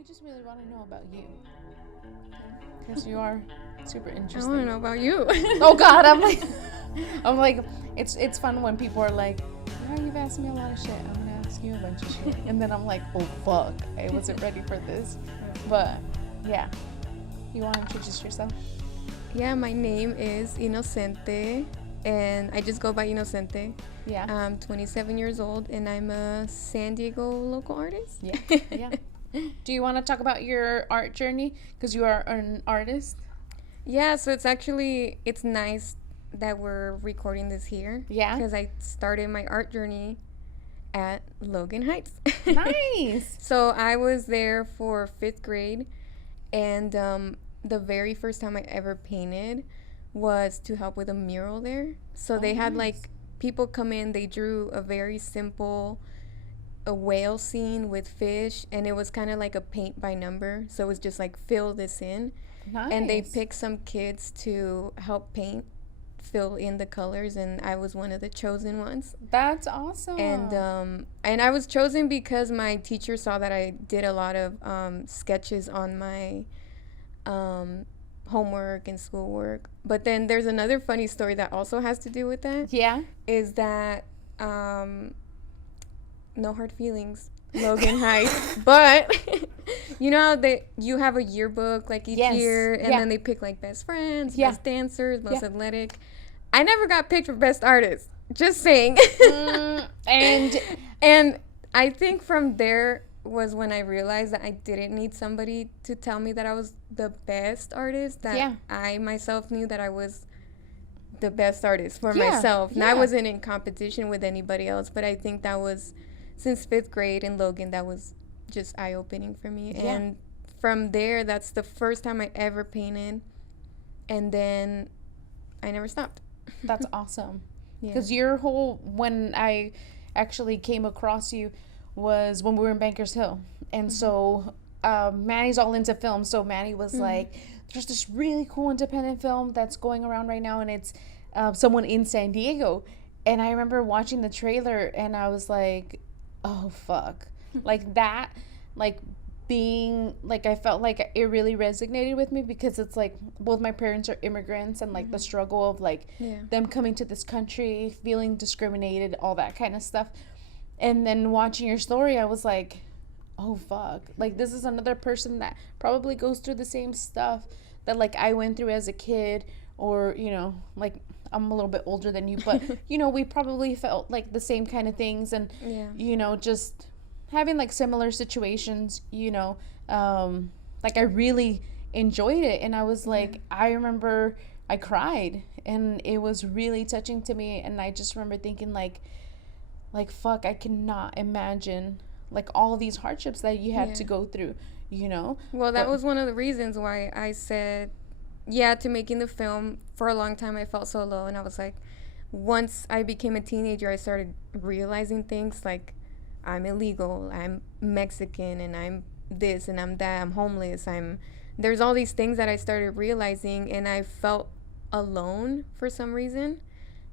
We just really want to know about you. Because you are super I interesting. want to know about you. Oh God, I'm like, it's fun when people are like, yeah, you've asked me a lot of shit. I'm gonna ask you a bunch of shit, and then I'm like, oh fuck, I wasn't ready for this. But yeah, you want to introduce yourself? Yeah, my name is Inocente, and I just go by Inocente. Yeah. I'm 27 years old, and I'm a San Diego local artist. Yeah. Yeah. Do you want to talk about your art journey? Because you are an artist. Yeah, so it's nice that we're recording this here. Yeah. Because I started my art journey at Logan Heights. Nice. So I was there for 5th grade, and the very first time I ever painted was to help with a mural there. So they had like people come in, they drew a very simple a whale scene with fish, and it was kind of like a paint by number. So it was just like fill this in. Nice. And they picked some kids to help paint, fill in the colors, and I was one of the chosen ones. That's awesome. And I was chosen because my teacher saw that I did a lot of sketches on my homework and schoolwork. But then there's another funny story that also has to do with that. Yeah. Is that no hard feelings, Logan Heights. But you know how you have a yearbook like each year, and then they pick like best friends, best dancers, most athletic. I never got picked for best artist. Just saying. And I think from there was when I realized that I didn't need somebody to tell me that I was the best artist. That I myself knew that I was the best artist for myself. And I wasn't in competition with anybody else. But I think that was, since 5th grade in Logan, that was just eye-opening for me. Yeah. And from there, that's the first time I ever painted. And then I never stopped. That's awesome. Because your whole, when I actually came across you, was when we were in Bankers Hill. And so Manny's all into film. So Manny was like, there's this really cool independent film that's going around right now, and it's someone in San Diego. And I remember watching the trailer, and I was like, oh fuck. Like that, like being, like I felt like it really resonated with me, because it's like both my parents are immigrants, and like the struggle of like them coming to this country, feeling discriminated, all that kind of stuff. And then watching your story, I was like, oh fuck, like this is another person that probably goes through the same stuff that like I went through as a kid, or you know, like I'm a little bit older than you, but you know, we probably felt like the same kind of things, and you know, just having like similar situations, you know, like I really enjoyed it. And I was like, I remember I cried, and it was really touching to me. And I just remember thinking like fuck, I cannot imagine like all of these hardships that you had to go through, you know. Well, that was one of the reasons why I said yeah to making the film. For a long time I felt so low, and I was like, once I became a teenager, I started realizing things like I'm illegal, I'm Mexican, and I'm this and I'm that, I'm homeless, there's all these things that I started realizing, and I felt alone for some reason.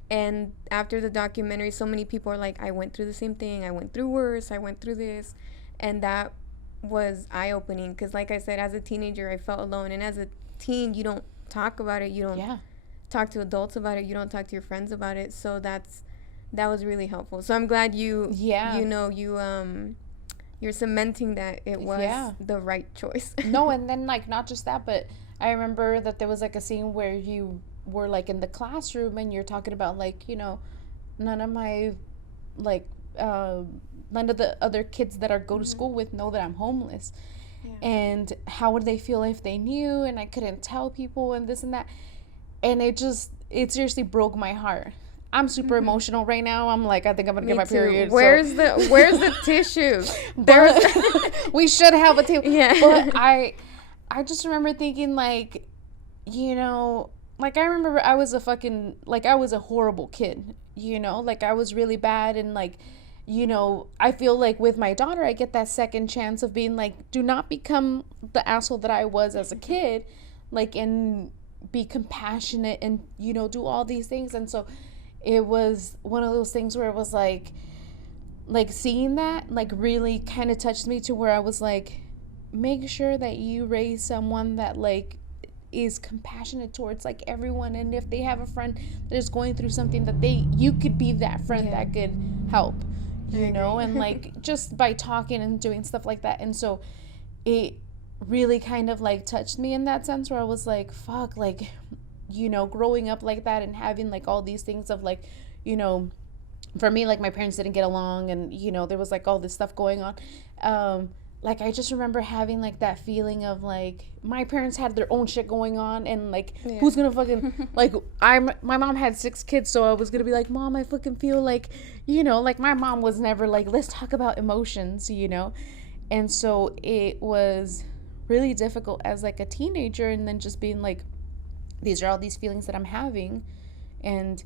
And after the documentary, so many people are like, I went through the same thing, I went through worse, I went through this. And that was eye-opening, because like I said, as a teenager I felt alone, and as a teen you don't talk about it, you don't talk to adults about it, you don't talk to your friends about it. So that was really helpful. So I'm glad you're cementing that it was the right choice. No, and then like not just that, but I remember that there was like a scene where you were like in the classroom, and you're talking about like, you know, none of the other kids that I go to school with know that I'm homeless. And how would they feel if they knew, and I couldn't tell people, and this and that. And it seriously broke my heart. I'm super emotional right now. I'm like, I think I'm gonna get my period. Where's the tissues? We should have a table. Yeah. But I just remember thinking like, you know, like I remember I was a horrible kid, you know, like I was really bad. And like, you know, I feel like with my daughter, I get that second chance of being like, do not become the asshole that I was as a kid, like, and be compassionate and, you know, do all these things. And so it was one of those things where it was like seeing that like really kind of touched me, to where I was like, make sure that you raise someone that like is compassionate towards like everyone, and if they have a friend that is going through something, that you could be that friend that could help, you know, and like just by talking and doing stuff like that. And so it really kind of like touched me in that sense, where I was like, fuck, like, you know, growing up like that and having like all these things of like, you know, for me, like my parents didn't get along, and you know, there was like all this stuff going on. Like I just remember having like that feeling of like my parents had their own shit going on, and like who's gonna fucking like my mom had 6 kids, so I was gonna be like, Mom, I fucking feel like, you know, like my mom was never like, let's talk about emotions, you know. And so it was really difficult as like a teenager, and then just being like, these are all these feelings that I'm having, and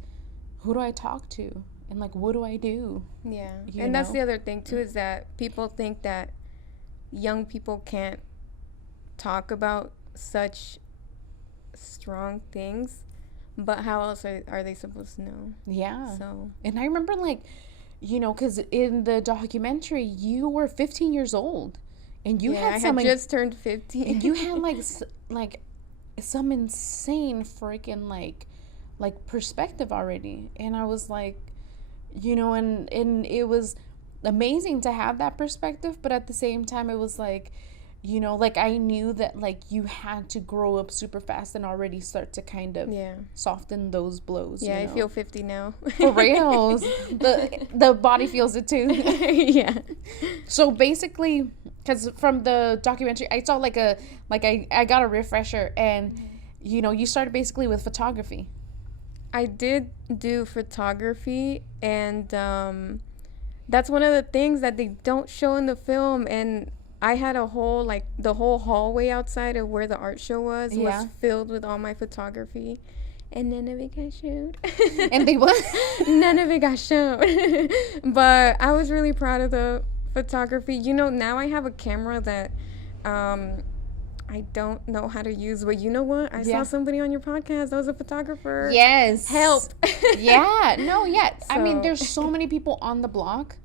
who do I talk to, and like what do I do? Yeah. And that's the other thing too, is that people think that young people can't talk about such strong things, but how else are they supposed to know? Yeah. So, and I remember like, you know, because in the documentary you were 15 years old, and you had some, I had just turned 15, and you had like some insane freaking like perspective already. And I was like, you know, and it was amazing to have that perspective, but at the same time it was like, you know, like I knew that like you had to grow up super fast and already start to kind of soften those blows. Yeah, you know? I feel 50 now. For real. The body feels it too. Yeah. So basically, because from the documentary I saw like I got a refresher, and you know, you started basically with photography. I did do photography, and that's one of the things that they don't show in the film. And I had a whole, like, the whole hallway outside of where the art show was filled with all my photography. And none of it got showed. And they what? None of it got shown. But I was really proud of the photography. You know, now I have a camera that I don't know how to use, but you know what? I saw somebody on your podcast that was a photographer. Yes. Help. Yeah. No, yeah. So, I mean, there's so many people on the block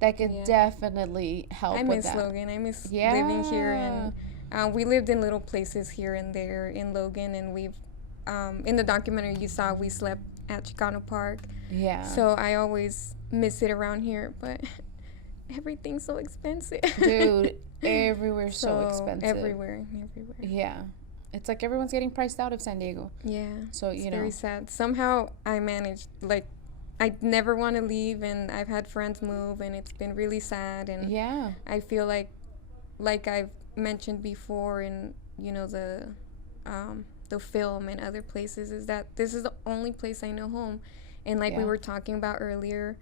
that could definitely help with that. I miss Logan. I miss living here. And we lived in little places here and there in Logan. And we've, in the documentary you saw, we slept at Chicano Park. Yeah. So I always miss it around here. But everything's so expensive. Dude. Everywhere's so expensive. Everywhere. Yeah. It's like everyone's getting priced out of San Diego. Yeah. So, you know. It's very sad. Somehow I managed, like, I never want to leave, and I've had friends move, and it's been really sad. And I feel like I've mentioned before in, you know, the film and other places, is that this is the only place I know home. And like we were talking about earlier,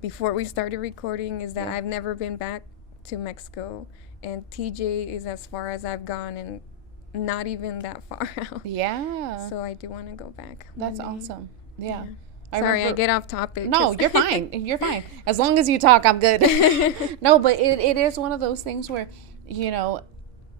before we started recording, is that I've never been back to Mexico, and TJ is as far as I've gone, and not even that far out. Yeah. So I do want to go back. That's awesome. Yeah. Sorry, I get off topic. No, you're fine. You're fine. As long as you talk, I'm good. No, but it is one of those things where, you know,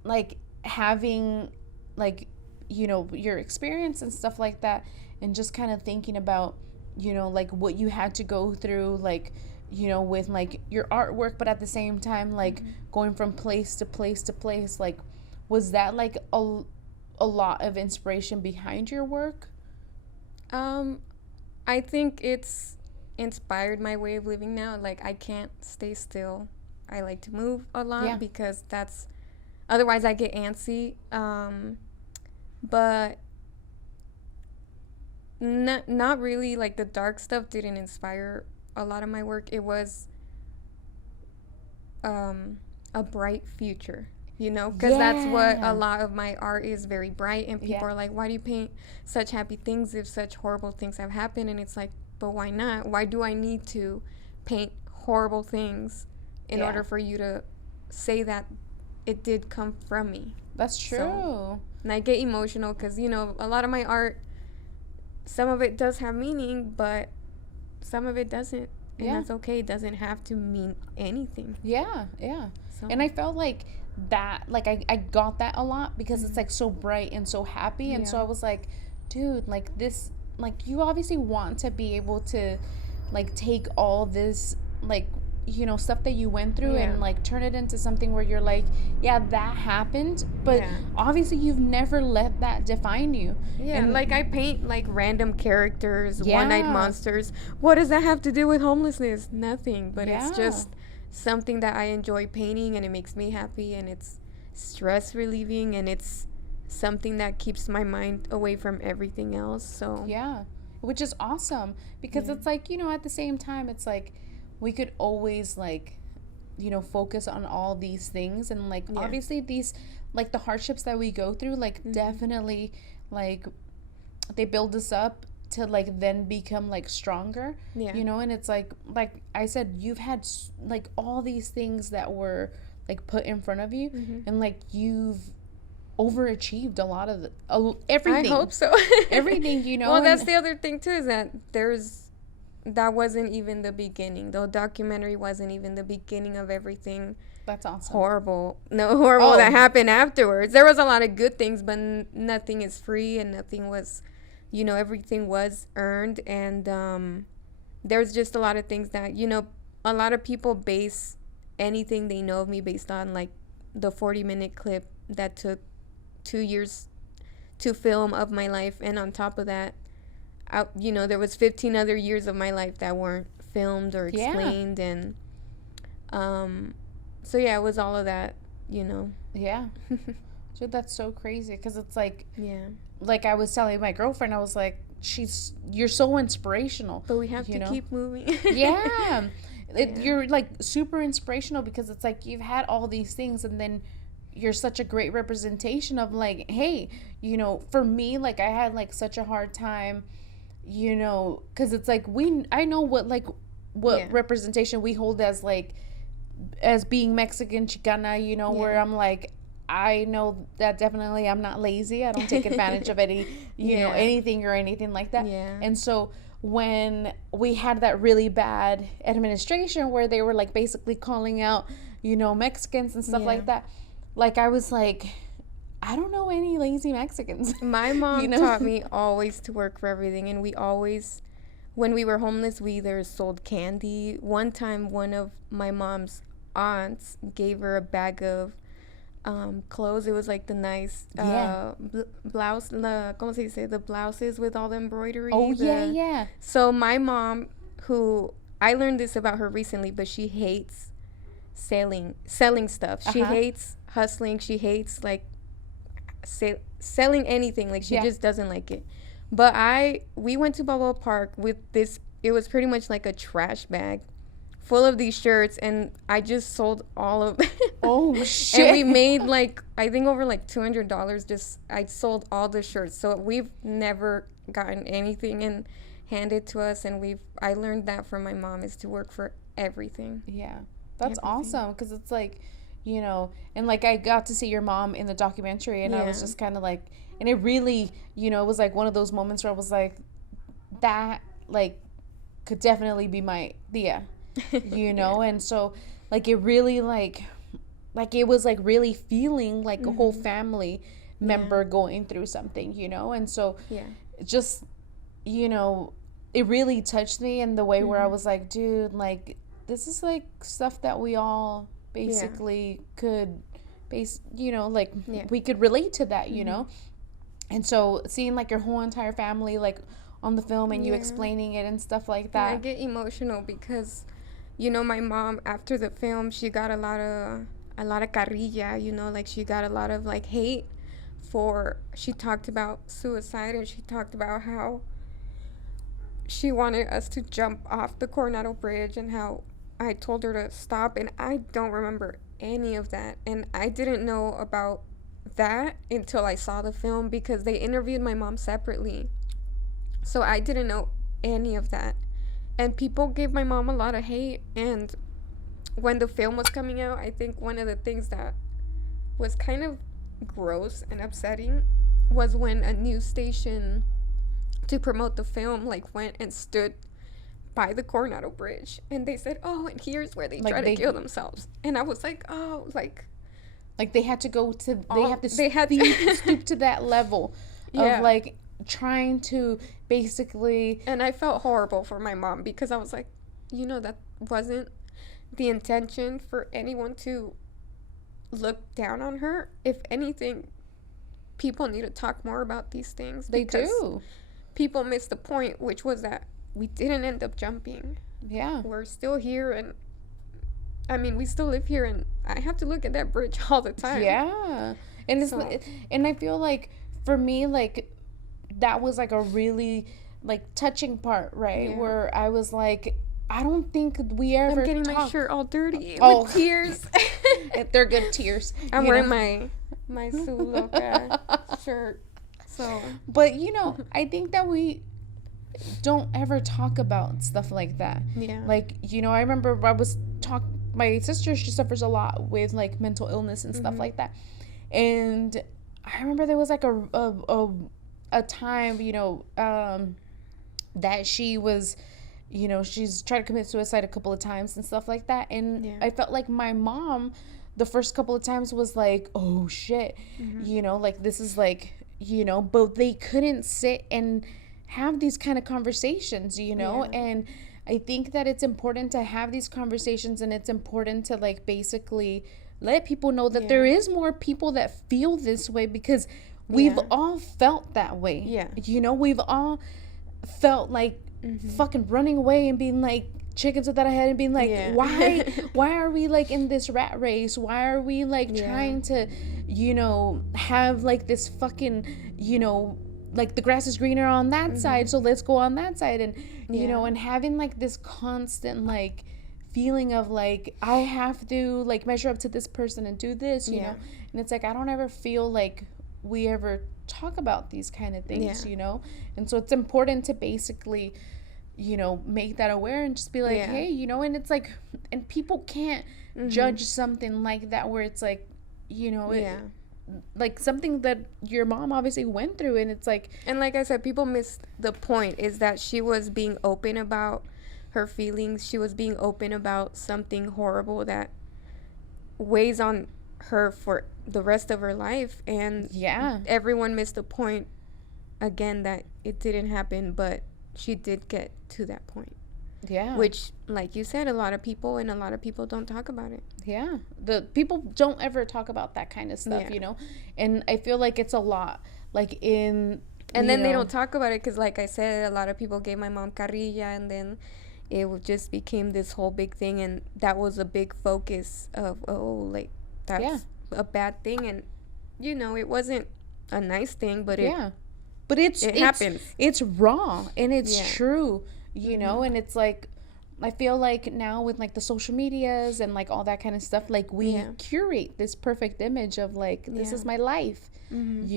like having, like, you know, your experience and stuff like that, and just kind of thinking about, you know, like what you had to go through, like, you know, with like your artwork, but at the same time, like going from place to place to place, like, was that like a lot of inspiration behind your work? I think it's inspired my way of living now. Like, I can't stay still. I like to move a lot because otherwise I get antsy. But not really, like, the dark stuff didn't inspire a lot of my work. It was a bright future, you know, because that's what a lot of my art is, very bright. And people are like, why do you paint such happy things if such horrible things have happened? And it's like, but why not? Why do I need to paint horrible things in order for you to say that it did come from me? That's true. So, and I get emotional because, you know, a lot of my art, some of it does have meaning, but some of it doesn't. And that's okay. It doesn't have to mean anything. Yeah. So. And I felt like that, like I got that a lot because it's like so bright and so happy. And so I was like, dude, like this, like you obviously want to be able to like take all this like stuff that you went through and like turn it into something where you're like, yeah, that happened, but obviously you've never let that define you. And like I paint like random characters, one-eyed monsters. What does that have to do with homelessness? Nothing, but it's just something that I enjoy painting, and it makes me happy, and it's stress relieving, and it's something that keeps my mind away from everything else. So which is awesome, because it's like, at the same time, it's like we could always like focus on all these things, and like obviously these like the hardships that we go through, like definitely like they build us up to like then become like stronger, and it's like I said, you've had like all these things that were like put in front of you, and like you've overachieved a lot of everything. I hope so. Everything. Well, that's the other thing too, is that that wasn't even the beginning. The documentary wasn't even the beginning of everything. That's awesome. Horrible that happened afterwards. There was a lot of good things, but nothing is free, and nothing was, everything was earned. And there's just a lot of things that, a lot of people base anything they know of me based on like the 40-minute clip that took 2 years to film of my life. And on top of that, there was 15 other years of my life that weren't filmed or explained. And so it was all of that, Dude, that's so crazy, because it's like, like I was telling my girlfriend, I was like, you're so inspirational, but we have to keep moving. You're like super inspirational, because it's like you've had all these things, and then you're such a great representation of like, hey, for me, like I had like such a hard time, because it's like I know what representation we hold as like as being Mexican Chicana, where I'm like, I know that definitely I'm not lazy. I don't take advantage of any anything or anything like that. And so when we had that really bad administration where they were like basically calling out Mexicans and stuff like that, like I was like, I don't know any lazy Mexicans. My mom taught me always to work for everything. And we always, when we were homeless, we either sold candy. One time, one of my mom's aunts gave her a bag of clothes. It was like the nice blouse, ¿cómo se dice? The blouses with all the embroidery. So my mom, who I learned this about her recently, but she hates selling stuff. She hates hustling. She hates like selling anything. Like she just doesn't like it. But we went to Balboa Park with this. It was pretty much like a trash bag full of these shirts, and I just sold all of them. Oh shit. And we made like, I think over like $200. I sold all the shirts. So we've never gotten anything and handed to us, and I learned that from my mom, is to work for everything. That's awesome, because it's like, and like I got to see your mom in the documentary, and I was just kind of like, and it really, it was like one of those moments where I was like, that like could definitely be my Thea, and so like it really like it was like really feeling like a whole family member going through something, and so just, it really touched me in the way where I was like, dude, like this is like stuff that we all basically could we could relate to that, and so seeing like your whole entire family like on the film, and you explaining it and stuff like that. I get emotional because my mom, after the film, she got a lot of carrilla, like she got a lot of like hate she talked about suicide, and she talked about how she wanted us to jump off the Coronado Bridge, and how I told her to stop, and I don't remember any of that. And I didn't know about that until I saw the film, because they interviewed my mom separately. So I didn't know any of that. And people gave my mom a lot of hate. And when the film was coming out, I think one of the things that was kind of gross and upsetting was when a news station, to promote the film, like went and stood by the Coronado Bridge, and they said, oh, and here's where they try to kill themselves. And I was like, oh, like they had to go to stoop to that level of like trying to basically. And I felt horrible for my mom, because I was like, that wasn't the intention for anyone to look down on her. If anything, people need to talk more about these things. They do. People missed the point, which was that we didn't end up jumping. Yeah. We're still here, and I mean, we still live here, and I have to look at that bridge all the time. Yeah. And it's and I feel like for me, like, that was like a really like touching part, right? Yeah. Where I was like, I don't think we ever. I'm getting my shirt all dirty with tears. They're good tears. I'm wearing my Loka shirt. So, but I think that we don't ever talk about stuff like that. Yeah. Like, I remember my sister, she suffers a lot with like mental illness and stuff like that. And I remember there was like a time, that she was, she's tried to commit suicide a couple of times and stuff like that. And I felt like my mom, the first couple of times, was like, oh shit, like this is like, but they couldn't sit and have these kind of conversations, and I think that it's important to have these conversations, and it's important to like basically let people know that there is more people that feel this way, because we've all felt that way. Yeah. We've all felt like fucking running away and being like chickens without a head and being like, why are we like in this rat race? Why are we like trying to, have like this fucking, like the grass is greener on that side, so let's go on that side. And and having like this constant like feeling of like, I have to like measure up to this person and do this, you know. And it's like, I don't ever feel like we ever talk about these kind of things, and so it's important to basically make that aware and just be like, hey, and it's like, and people can't judge something like that where it's like, like something that your mom obviously went through, and it's like, and like I said, people miss the point, is that she was being open about her feelings. She was being open about something horrible that weighs on her for the rest of her life, and everyone missed the point again, that it didn't happen, but she did get to that point. Which, like you said, a lot of people don't talk about it. The people don't ever talk about that kind of stuff, and I feel like it's a lot, like in, and then they don't talk about it because, like I said, a lot of people gave my mom carrilla, and then it just became this whole big thing, and that was a big focus of, like, that's a bad thing, and it wasn't a nice thing, but it happens. It's wrong, and it's true, and it's like, I feel like now with like the social medias and like all that kind of stuff, like we curate this perfect image of like, this is my life, and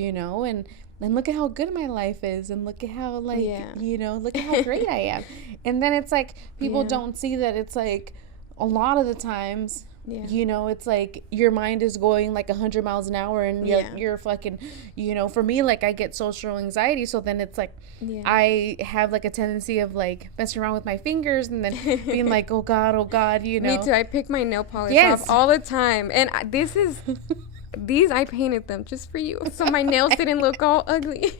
look at how good my life is, and look at how like, look at how great I am. And then it's like, people don't see that it's like, a lot of the times, it's like your mind is going like 100 miles an hour, and you're fucking, for me, like I get social anxiety, so then it's like I have like a tendency of like messing around with my fingers and then being like, oh god, Me too. I pick my nail polish off all the time, and these I painted them just for you, so my nails didn't look all ugly.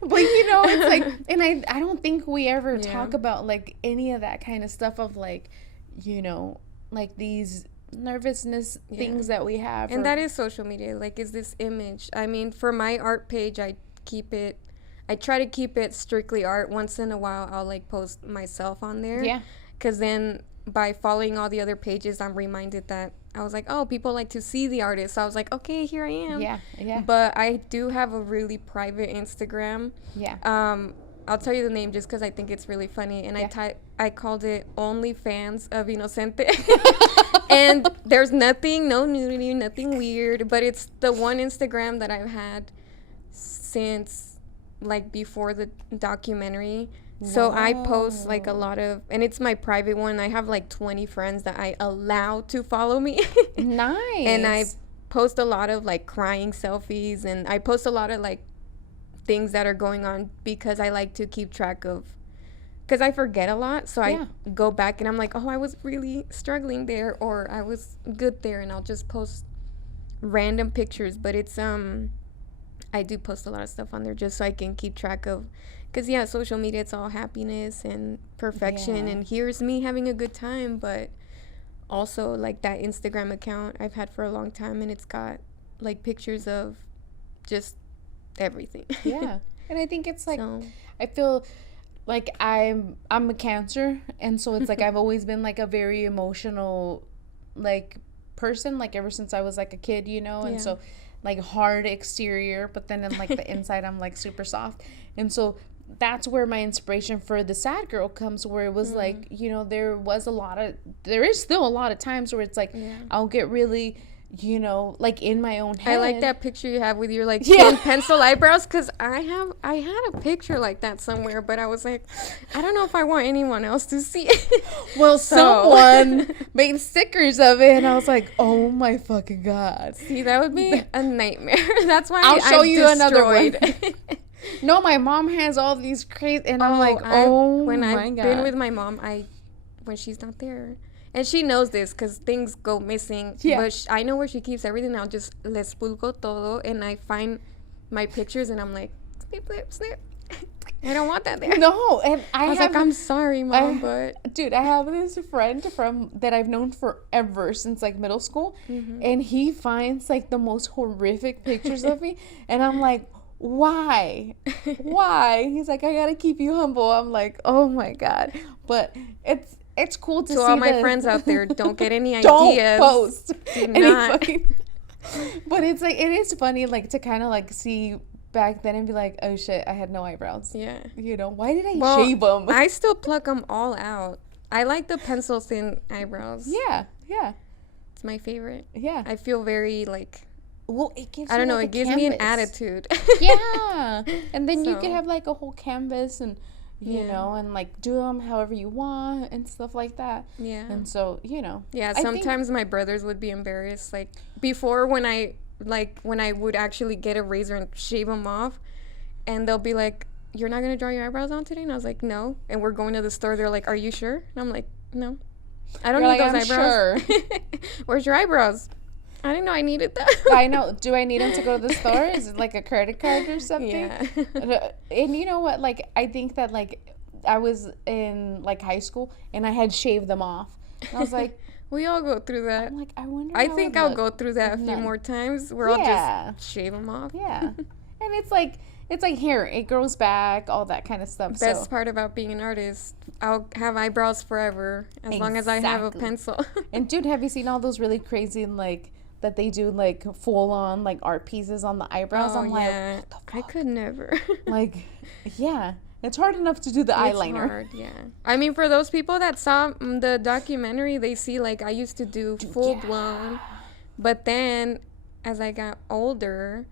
But it's like, and I don't think we ever talk about like any of that kind of stuff of like, like these nervousness things that we have, and that is social media, like, is this image. I mean, for my art page, I try to keep it strictly art. Once in a while I'll like post myself on there, because then by following all the other pages, I'm reminded that I was like, oh, people like to see the artist, so I was like, okay, here I am. But I do have a really private Instagram. I'll tell you the name just because I think it's really funny, and I called it OnlyFans of Inocente. And there's nothing, no nudity, nothing weird, but it's the one Instagram that I've had since like before the documentary. Whoa. So I post like a lot of, and it's my private one. I have like 20 friends that I allow to follow me. Nice. And I post a lot of like crying selfies, and I post a lot of like things that are going on, because I like to keep track of, because I forget a lot, so I go back and I'm like, oh, I was really struggling there, or I was good there, and I'll just post random pictures. But it's I do post a lot of stuff on there just so I can keep track of, because social media, it's all happiness and perfection, and here's me having a good time, but also like that Instagram account I've had for a long time, and it's got like pictures of just everything. Yeah. And I think it's like, So, I feel like I'm a Cancer, and so it's like I've always been like a very emotional like person, like ever since I was like a kid, you know. And yeah. so like hard exterior, but then in like the inside I'm like super soft. And so that's where my inspiration for the Sad Girl comes, where it was like, you know, there is still a lot of times where it's like, Yeah. I'll get really, you know, like in my own head. I like that picture you have with your like Yeah. thin pencil eyebrows, because I had a picture like that somewhere, but I was like, I don't know if I want anyone else to see it. Well, So- someone made stickers of it, and I was like, oh my fucking God. See, that would be a nightmare. That's why I'll show I've you another one. destroyed. No, my mom has all these crazy, and I'm like, when my I've God. been with my mom, when she's not there, and she knows this because things go missing. Yeah. But I know where she keeps everything. I'll just les pulgo todo, and I find my pictures, and I'm like, snip, snip, snip. I don't want that there. No, and I was have, like, I'm sorry, Mom, but dude, I have this friend that I've known forever, since like middle school, and he finds like the most horrific pictures of me, and I'm like, why? He's like, I gotta keep you humble. I'm like, oh my God. But it's cool to see. To all my friends out there, don't get any ideas. Don't post Do any not. fucking. But it's like, it is funny, like, to kind of like see back then and be like, oh shit, I had no eyebrows. Yeah. You know, why did I shave them? I still pluck them all out. I like the pencil thin eyebrows. Yeah. It's my favorite. Yeah. I feel very like, Well, it gives I don't you, know, like, it a gives me an canvas. attitude. Yeah. And then you So- could have like a whole canvas, and you Yeah. know, and like do them however you want and stuff like that. Yeah. And so, you know. Yeah, I think- sometimes my brothers would be embarrassed. Like, before, when I would actually get a razor and shave them off, and they'll be like, you're not going to draw your eyebrows on today? And I was like, no. And we're going to the store. They're like, are you sure? And I'm like, no. I don't You're need like, those "I'm eyebrows. Where's your eyebrows? I didn't know I needed that. I know. Do I need them to go to the store? Is it like a credit card or something? Yeah. And you know what? Like, I think that, like, I was in, like, high school, and I had shaved them off. And I was like, We all go through that. I'm like, I wonder I how think it I'll look. go through that a few None. more times where Yeah. I'll just shave them off. Yeah. And it's like hair. It grows back, all that kind of stuff. Best So, part about being an artist, I'll have eyebrows forever as long as I have a Exactly. pencil. and dude, have you seen all those really crazy, like, that they do, like, full on, like, art pieces on the eyebrows? I'm like, what the I fuck? could never. Like, yeah. It's hard enough to do the eyeliner. It's hard, yeah. I mean, for those people that saw the documentary, they see, like, I used to do full blown, but then as I got older,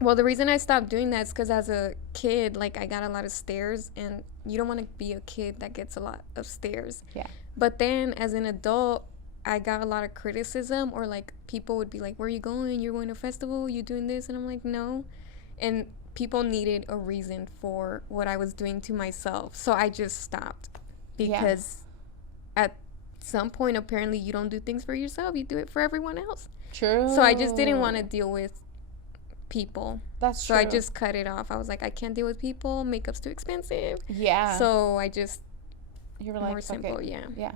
well, the reason I stopped doing that is because as a kid, like, I got a lot of stares, and you don't want to be a kid that gets a lot of stares. Yeah. But then as an adult, I got a lot of criticism, or like people would be like, where are you going? You're going to a festival? You doing this? And I'm like, no. And people needed a reason for what I was doing to myself. So I just stopped, because at some point, apparently, you don't do things for yourself. You do it for everyone else. True. So I just didn't want to deal with people. That's So true. I just cut it off. I was like, I can't deal with people. Makeup's too expensive. Yeah. So I just, you were like, more simple, okay. yeah. Yeah.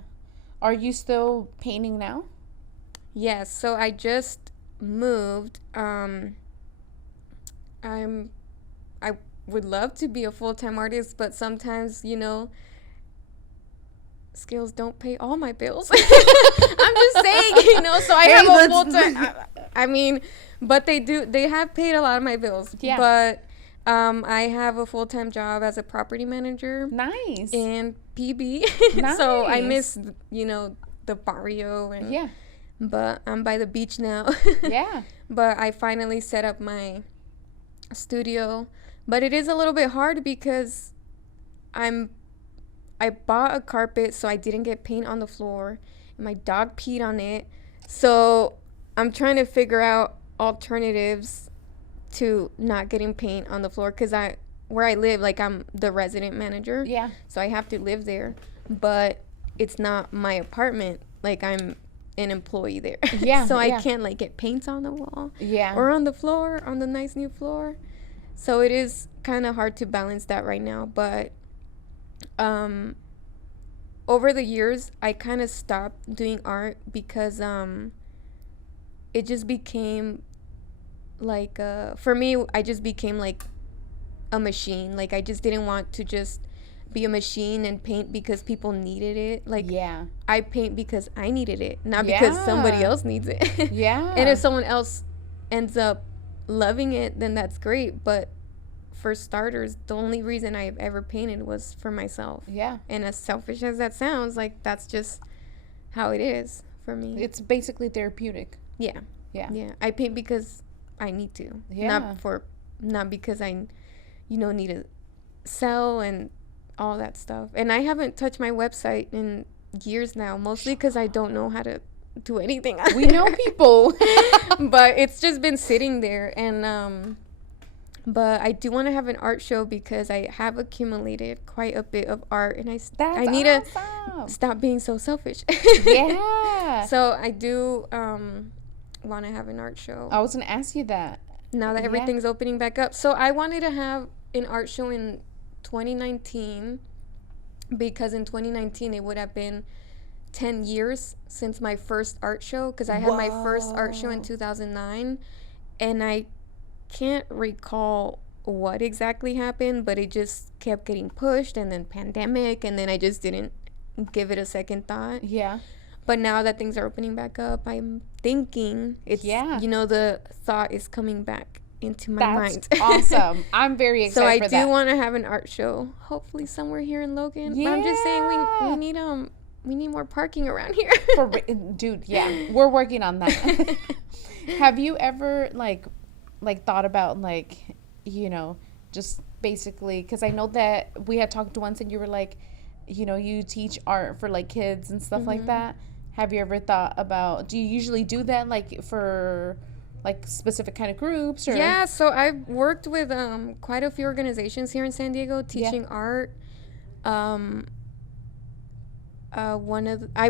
Are you still painting now? Yes, so I just moved. I would love to be a full-time artist, but sometimes, you know, skills don't pay all my bills. I'm just saying, you know, so I have a full-time, I mean, but they have paid a lot of my bills. Yeah. But I have a full-time job as a property manager Nice. in PB. So I Nice. miss, you know, the barrio, and Yeah. but I'm by the beach now. Yeah. But I finally set up my studio. But it is a little bit hard because I bought a carpet so I didn't get paint on the floor. My dog peed on it. So I'm trying to figure out alternatives to not getting paint on the floor, because where I live, like, I'm the resident manager. Yeah. So I have to live there. But it's not my apartment. Like, I'm an employee there. Yeah, So yeah. I can't, like, get paint on the wall Yeah. or on the floor, on the nice new floor. So it is kind of hard to balance that right now. But over the years, I kind of stopped doing art because it just became like for me, I just became like a machine. Like I just didn't want to just be a machine and paint because people needed it. Like I paint because I needed it, not because somebody else needs it. And if someone else ends up loving it, then that's great. But for starters, the only reason I've ever painted was for myself. And as selfish as that sounds, like that's just how it is for me. It's basically therapeutic. Yeah. I paint because I need to. Not because I need to sell and all that stuff. And I haven't touched my website in years now, mostly because I don't know how to do anything. We know people. But it's just been sitting there. And but I do want to have an art show because I have accumulated quite a bit of art, and I need to stop being so selfish. So I do want to have an art show. I was gonna ask you that now that everything's opening back up. So I wanted to have an art show in 2019 because in 2019 it would have been 10 years since my first art show, because I had my first art show in 2009, and I can't recall what exactly happened, but it just kept getting pushed, and then pandemic, and then I just didn't give it a second thought. But now that things are opening back up, I'm thinking it's the thought is coming back into my mind. That's awesome. I'm very excited for that. So I do want to have an art show, hopefully somewhere here in Logan. But I'm just saying we need more parking around here. Dude, we're working on that. Have you ever like thought about just basically, because I know that we had talked once and you were like, you teach art for like kids and stuff like that. Have you ever thought about, do you usually do that like for like specific kind of groups? Or? Yeah, so I've worked with quite a few organizations here in San Diego teaching art. I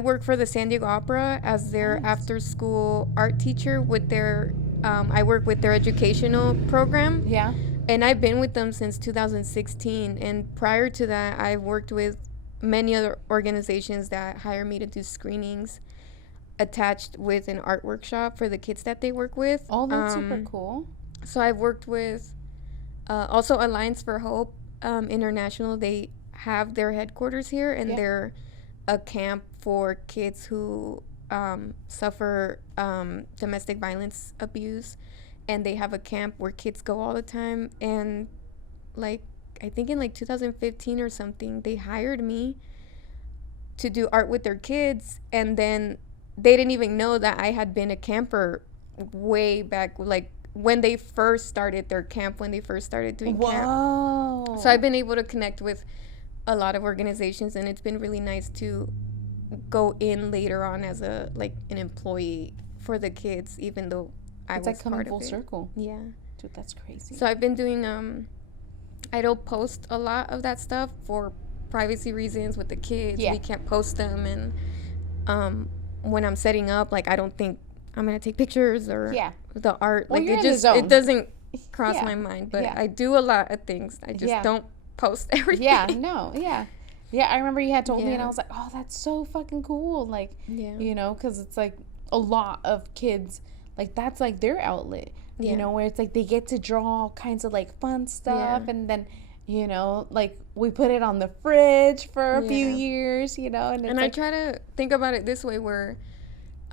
work for the San Diego Opera as their after school art teacher with their I work with their educational program. And I've been with them since 2016, and prior to that I've worked with many other organizations that hire me to do screenings attached with an art workshop for the kids that they work with. Oh, that's super cool. So I've worked with also Alliance for Hope International. They have their headquarters here, and they're a camp for kids who suffer domestic violence abuse, and they have a camp where kids go all the time. And like I think in like 2015 or something, they hired me to do art with their kids, and then they didn't even know that I had been a camper way back, like when they first started their camp, when they first started doing camp. So I've been able to connect with a lot of organizations, and it's been really nice to go in later on as an employee for the kids, even though I was part of it. It's like coming full circle. Yeah. Dude, that's crazy. So I've been doing I don't post a lot of that stuff for privacy reasons with the kids. We can't post them, and when I'm setting up, like I don't think I'm gonna take pictures or the art. Well, like it doesn't cross my mind. But I do a lot of things. I just don't post everything. I remember you had told me, and I was like, oh, that's so fucking cool. Like, because it's like a lot of kids, like that's like their outlet. Where it's like they get to draw all kinds of like fun stuff, and then like we put it on the fridge for a few years, and it's I try to think about it this way, where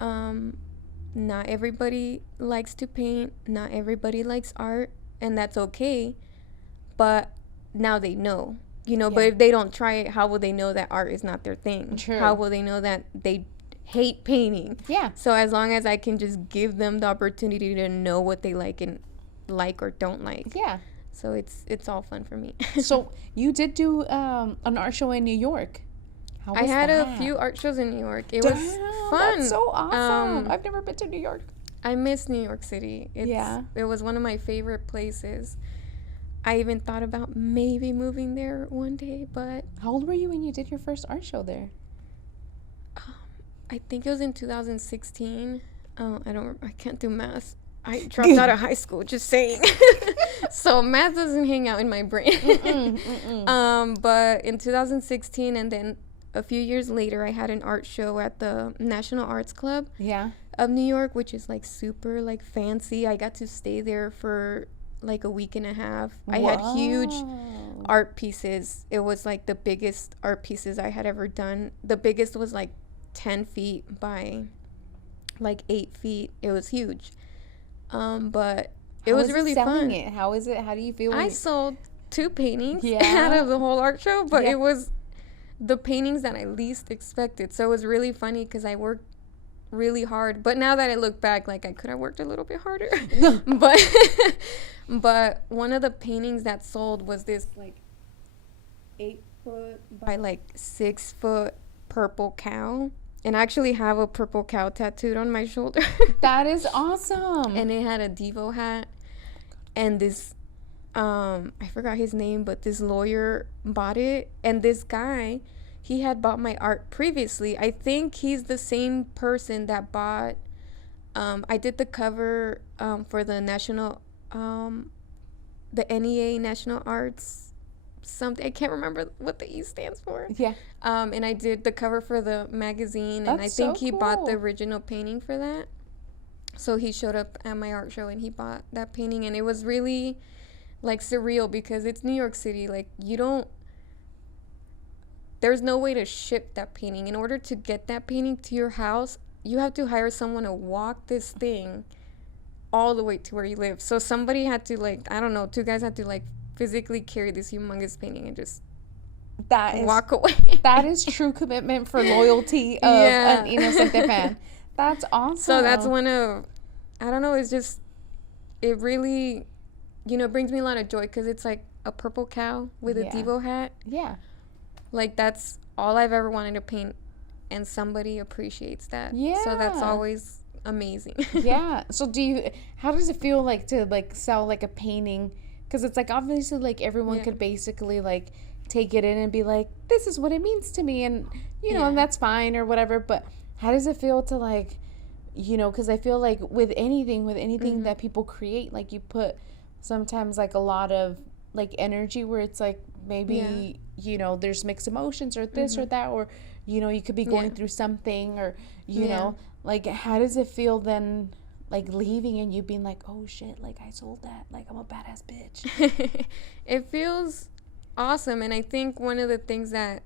not everybody likes to paint, not everybody likes art, and that's okay, but now they know, but if they don't try it, how will they know that art is not their thing? True. How will they know that they hate painting? So as long as I can just give them the opportunity to know what they like and like or don't like, so it's all fun for me. So you did do an art show in New York. How was I had that? a few art shows in New York. It was fun. That's so awesome. I've never been to New York. I miss New York City. It was one of my favorite places. I even thought about maybe moving there one day, but... How old were you when you did your first art show there? I think it was in 2016. I can't do math. I dropped out of high school, just saying. So math doesn't hang out in my brain. But in 2016, and then a few years later, I had an art show at the National Arts Club Yeah. of New York, which is like super like fancy. I got to stay there for like a week and a half. I had huge Whoa. art pieces. It was like the biggest art pieces I had ever done. The biggest was like 10 feet by like 8 feet. It was huge. But it was really fun. It? How is it? How do you feel? I sold 2 paintings Yeah. out of the whole art show, but Yeah. it was the paintings that I least expected. So it was really funny because I worked really hard. But now that I look back, like I could have worked a little bit harder. But one of the paintings that sold was this like 8-foot by like 6-foot purple cow. And I actually have a purple cow tattooed on my shoulder. That is awesome. And it had a DEVO hat. And this, I forgot his name, but this lawyer bought it. And this guy, he had bought my art previously. I think he's the same person that bought, I did the cover for the national, the NEA National Arts something. I can't remember what the E stands for. Yeah. And I did the cover for the magazine. And That's I think so he bought cool. the original painting for that. So he showed up at my art show and he bought that painting. And it was really like surreal because it's New York City. Like there's no way to ship that painting. In order to get that painting to your house, you have to hire someone to walk this thing all the way to where you live. So somebody had to like, I don't know, 2 guys had to like physically carry this humongous painting and just walk away. That is true commitment for loyalty of an Inocente fan. That's awesome. So that's one of, I don't know, it's just, it really, brings me a lot of joy because it's like a purple cow with a DEVO hat. Yeah. Like that's all I've ever wanted to paint and somebody appreciates that. Yeah. So that's always amazing. Yeah. So how does it feel like to like sell like a painting? Because it's like obviously like everyone could basically like take it in and be like, this is what it means to me. And, and that's fine or whatever. But how does it feel to like, because I feel like with anything mm-hmm. that people create, like you put sometimes like a lot of like energy where it's like maybe, there's mixed emotions or this mm-hmm. or that, or, you could be going through something or, you know, like how does it feel then? Like leaving and you being like, oh shit, like I sold that, like I'm a badass bitch. It feels awesome. And I think one of the things that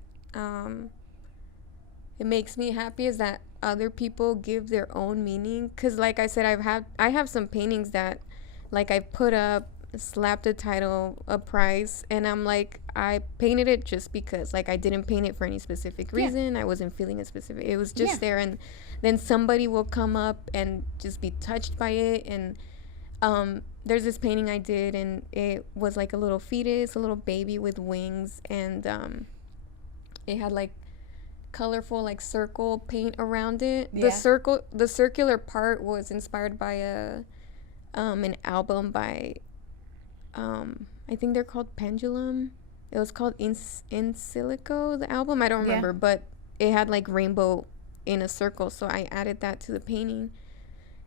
it makes me happy is that other people give their own meaning. Because like I said, I have some paintings that like I put up, slapped a title, a price, and I'm like, I painted it just because, like I didn't paint it for any specific reason. I wasn't feeling a specific, it was just there. And then somebody will come up and just be touched by it. And there's this painting I did, and it was like a little fetus, a little baby with wings, and it had like colorful like circle paint around it. The circular part was inspired by an album by I think they're called Pendulum. It was called In Silico, the album. I don't remember, but it had like rainbow in a circle, so I added that to the painting.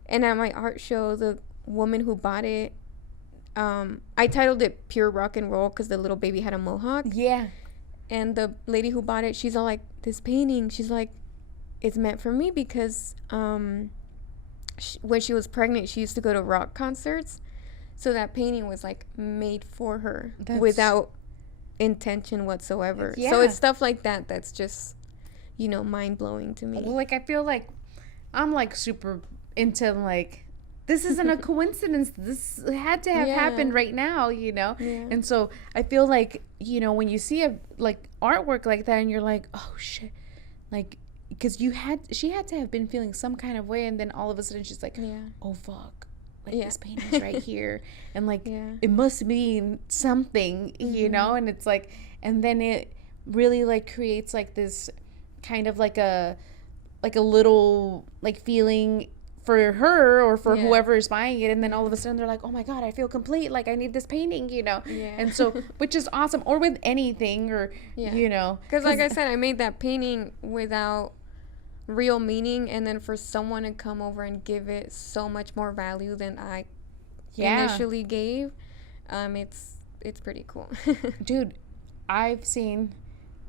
And at my art show, the woman who bought it, I titled it Pure Rock and Roll because the little baby had a mohawk. Yeah. And the lady who bought it, she's all like, this painting, she's like, it's meant for me because when she was pregnant, she used to go to rock concerts. So that painting was like made for her without intention whatsoever. Yeah. So it's stuff like that that's just, mind blowing to me. Like I feel like I'm like super into like, this isn't a coincidence. This had to have happened right now, Yeah. And so I feel like, when you see a like artwork like that and you're like, oh shit, like, because she had to have been feeling some kind of way, and then all of a sudden she's like, oh fuck. Like this painting's right here, and like it must mean something, mm-hmm. And it's like, and then it really like creates like this kind of like a little like feeling for her or for whoever is buying it, and then all of a sudden they're like, oh my god, I feel complete, like I need this painting, and so which is awesome. Or with anything, or because like I said, I made that painting without real meaning, and then for someone to come over and give it so much more value than I initially gave, it's pretty cool. Dude, I've seen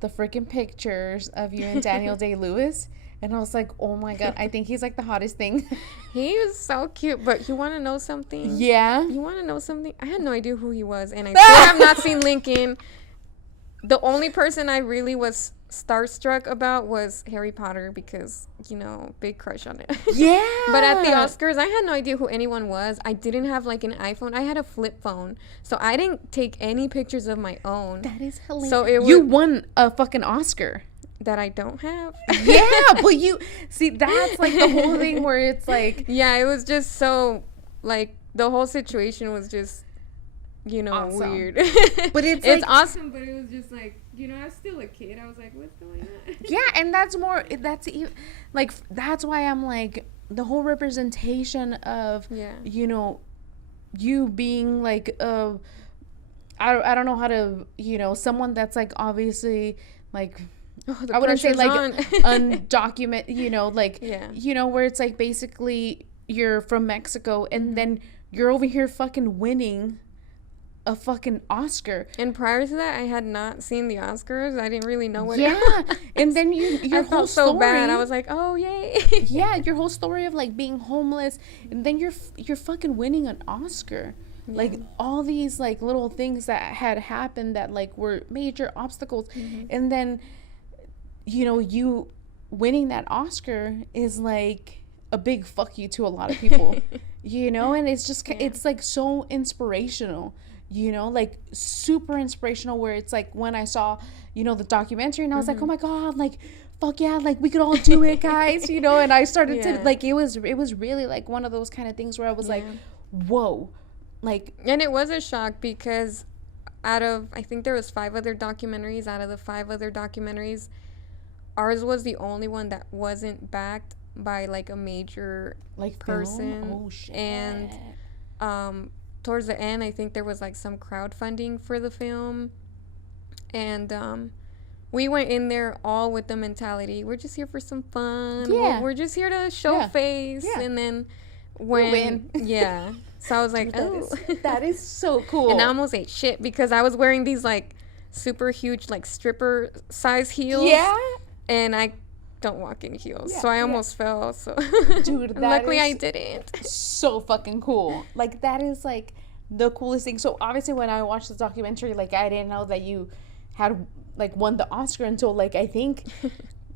the freaking pictures of you and Daniel Day-Lewis. And I was like, oh my God, I think he's like the hottest thing. He is so cute. But you want to know something? Yeah. You want to know something? I had no idea who he was. And I still have not seen Lincoln. The only person I really was starstruck about was Harry Potter because, you know, big crush on it. Yeah. But at the Oscars, I had no idea who anyone was. I didn't have like an iPhone. I had a flip phone. So I didn't take any pictures of my own. That is hilarious. So you won a fucking Oscar. That I don't have. Yeah, but you see, that's like the whole thing where it's like, yeah, it was just so like the whole situation was just, you know, awesome. weird. But it's like, awesome, but it was just like, you know, I was still a kid. I was like, what's going on? Yeah, and that's like that's why I'm like the whole representation of you know, you being like I don't know how to, you know, someone that's like obviously like I wouldn't say like undocumented, you know, like you know, where it's like basically you're from Mexico and then you're over here fucking winning a fucking Oscar. And prior to that, I had not seen the Oscars. I didn't really know what it was. And then your I whole felt story, so bad. I was like, oh yay. Yeah, your whole story of like being homeless, and then you're fucking winning an Oscar. Yeah. Like all these like little things that had happened that like were major obstacles, and then you know, you winning that Oscar is like a big fuck you to a lot of people. You know, and it's just it's like so inspirational. You know, like super inspirational, where it's like when I saw, you know, the documentary and I was like, oh my God, like, fuck yeah, like we could all do it, guys, you know, and I started to, like, it was really like one of those kind of things where I was like, whoa, like. And it was a shock because out of, I think there was 5 other documentaries, out of the 5 other documentaries, ours was the only one that wasn't backed by like a major like person. Film? Oh shit. And, towards the end, I think there was like some crowdfunding for the film, and we went in there all with the mentality, we're just here for some fun. We're just here to show face. And then when so I was like, that is so cool. And I almost ate shit because I was wearing these like super huge like stripper size heels. And I don't walk in heels, so I almost fell. So dude, luckily I didn't. So fucking cool. Like that is like the coolest thing. So obviously when I watched the documentary, like I didn't know that you had like won the Oscar until like I think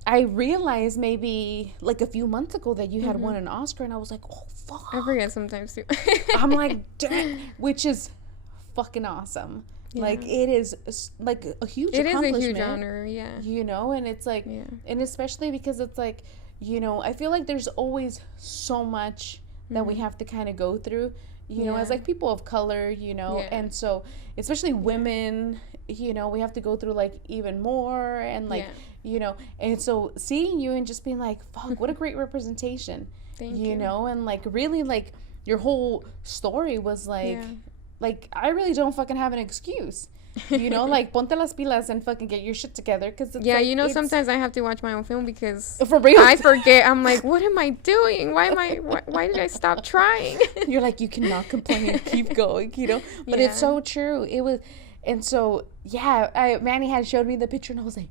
I realized maybe like a few months ago that you had won an Oscar, and I was like, oh fuck. I forget sometimes too. I'm like, damn, which is fucking awesome. Like it is like a huge accomplishment. It is a huge honor, you know, and it's like and especially because it's like, you know, I feel like there's always so much that we have to kind of go through, you know, as like people of color, you know, and so especially women, you know, we have to go through like even more, and like you know, and so seeing you and just being like, fuck, what a great representation. Thank you. You know, and like really like your whole story was like like, I really don't fucking have an excuse, you know, like, ponte las pilas and fucking get your shit together, because it's like, you know, sometimes I have to watch my own film because for real, I forget. I'm like, what am I doing? Why did I stop trying? You're like, you cannot complain, keep going, you know, but it's so true. It was, and so, Manny had showed me the picture, and I was like,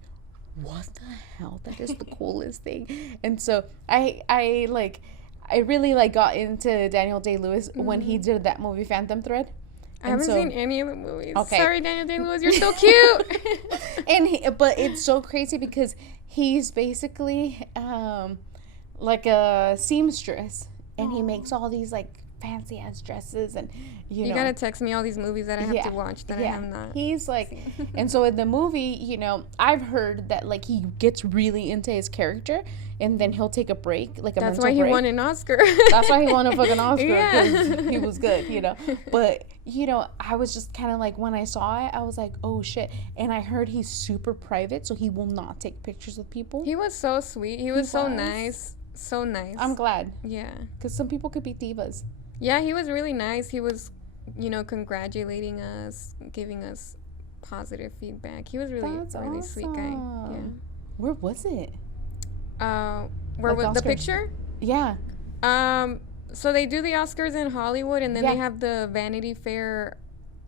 what the hell? That is the coolest thing. And so, I really, like, got into Daniel Day-Lewis when he did that movie Phantom Thread. I haven't seen any of the movies. Okay. Sorry, Daniel Day-Lewis, you're so cute. But it's so crazy because he's basically like a seamstress, and he makes all these like fancy ass dresses, and you know, gotta text me all these movies that I have to watch that I have not. He's like, and so in the movie, you know, I've heard that like he gets really into his character, and then he'll take a break, like a That's mental why he break. won an Oscar. That's why he won a fucking Oscar, because he was good, you know. But you know, I was just kind of like, when I saw it, I was like, oh shit. And I heard he's super private, so he will not take pictures with people. He was so sweet. He was so nice. So nice. I'm glad. Yeah. Because some people could be divas. Yeah, he was really nice. He was, you know, congratulating us, giving us positive feedback. He was really awesome. Sweet guy. Yeah. Where was it? Where like was the picture? Yeah. So they do the Oscars in Hollywood, and then they have the Vanity Fair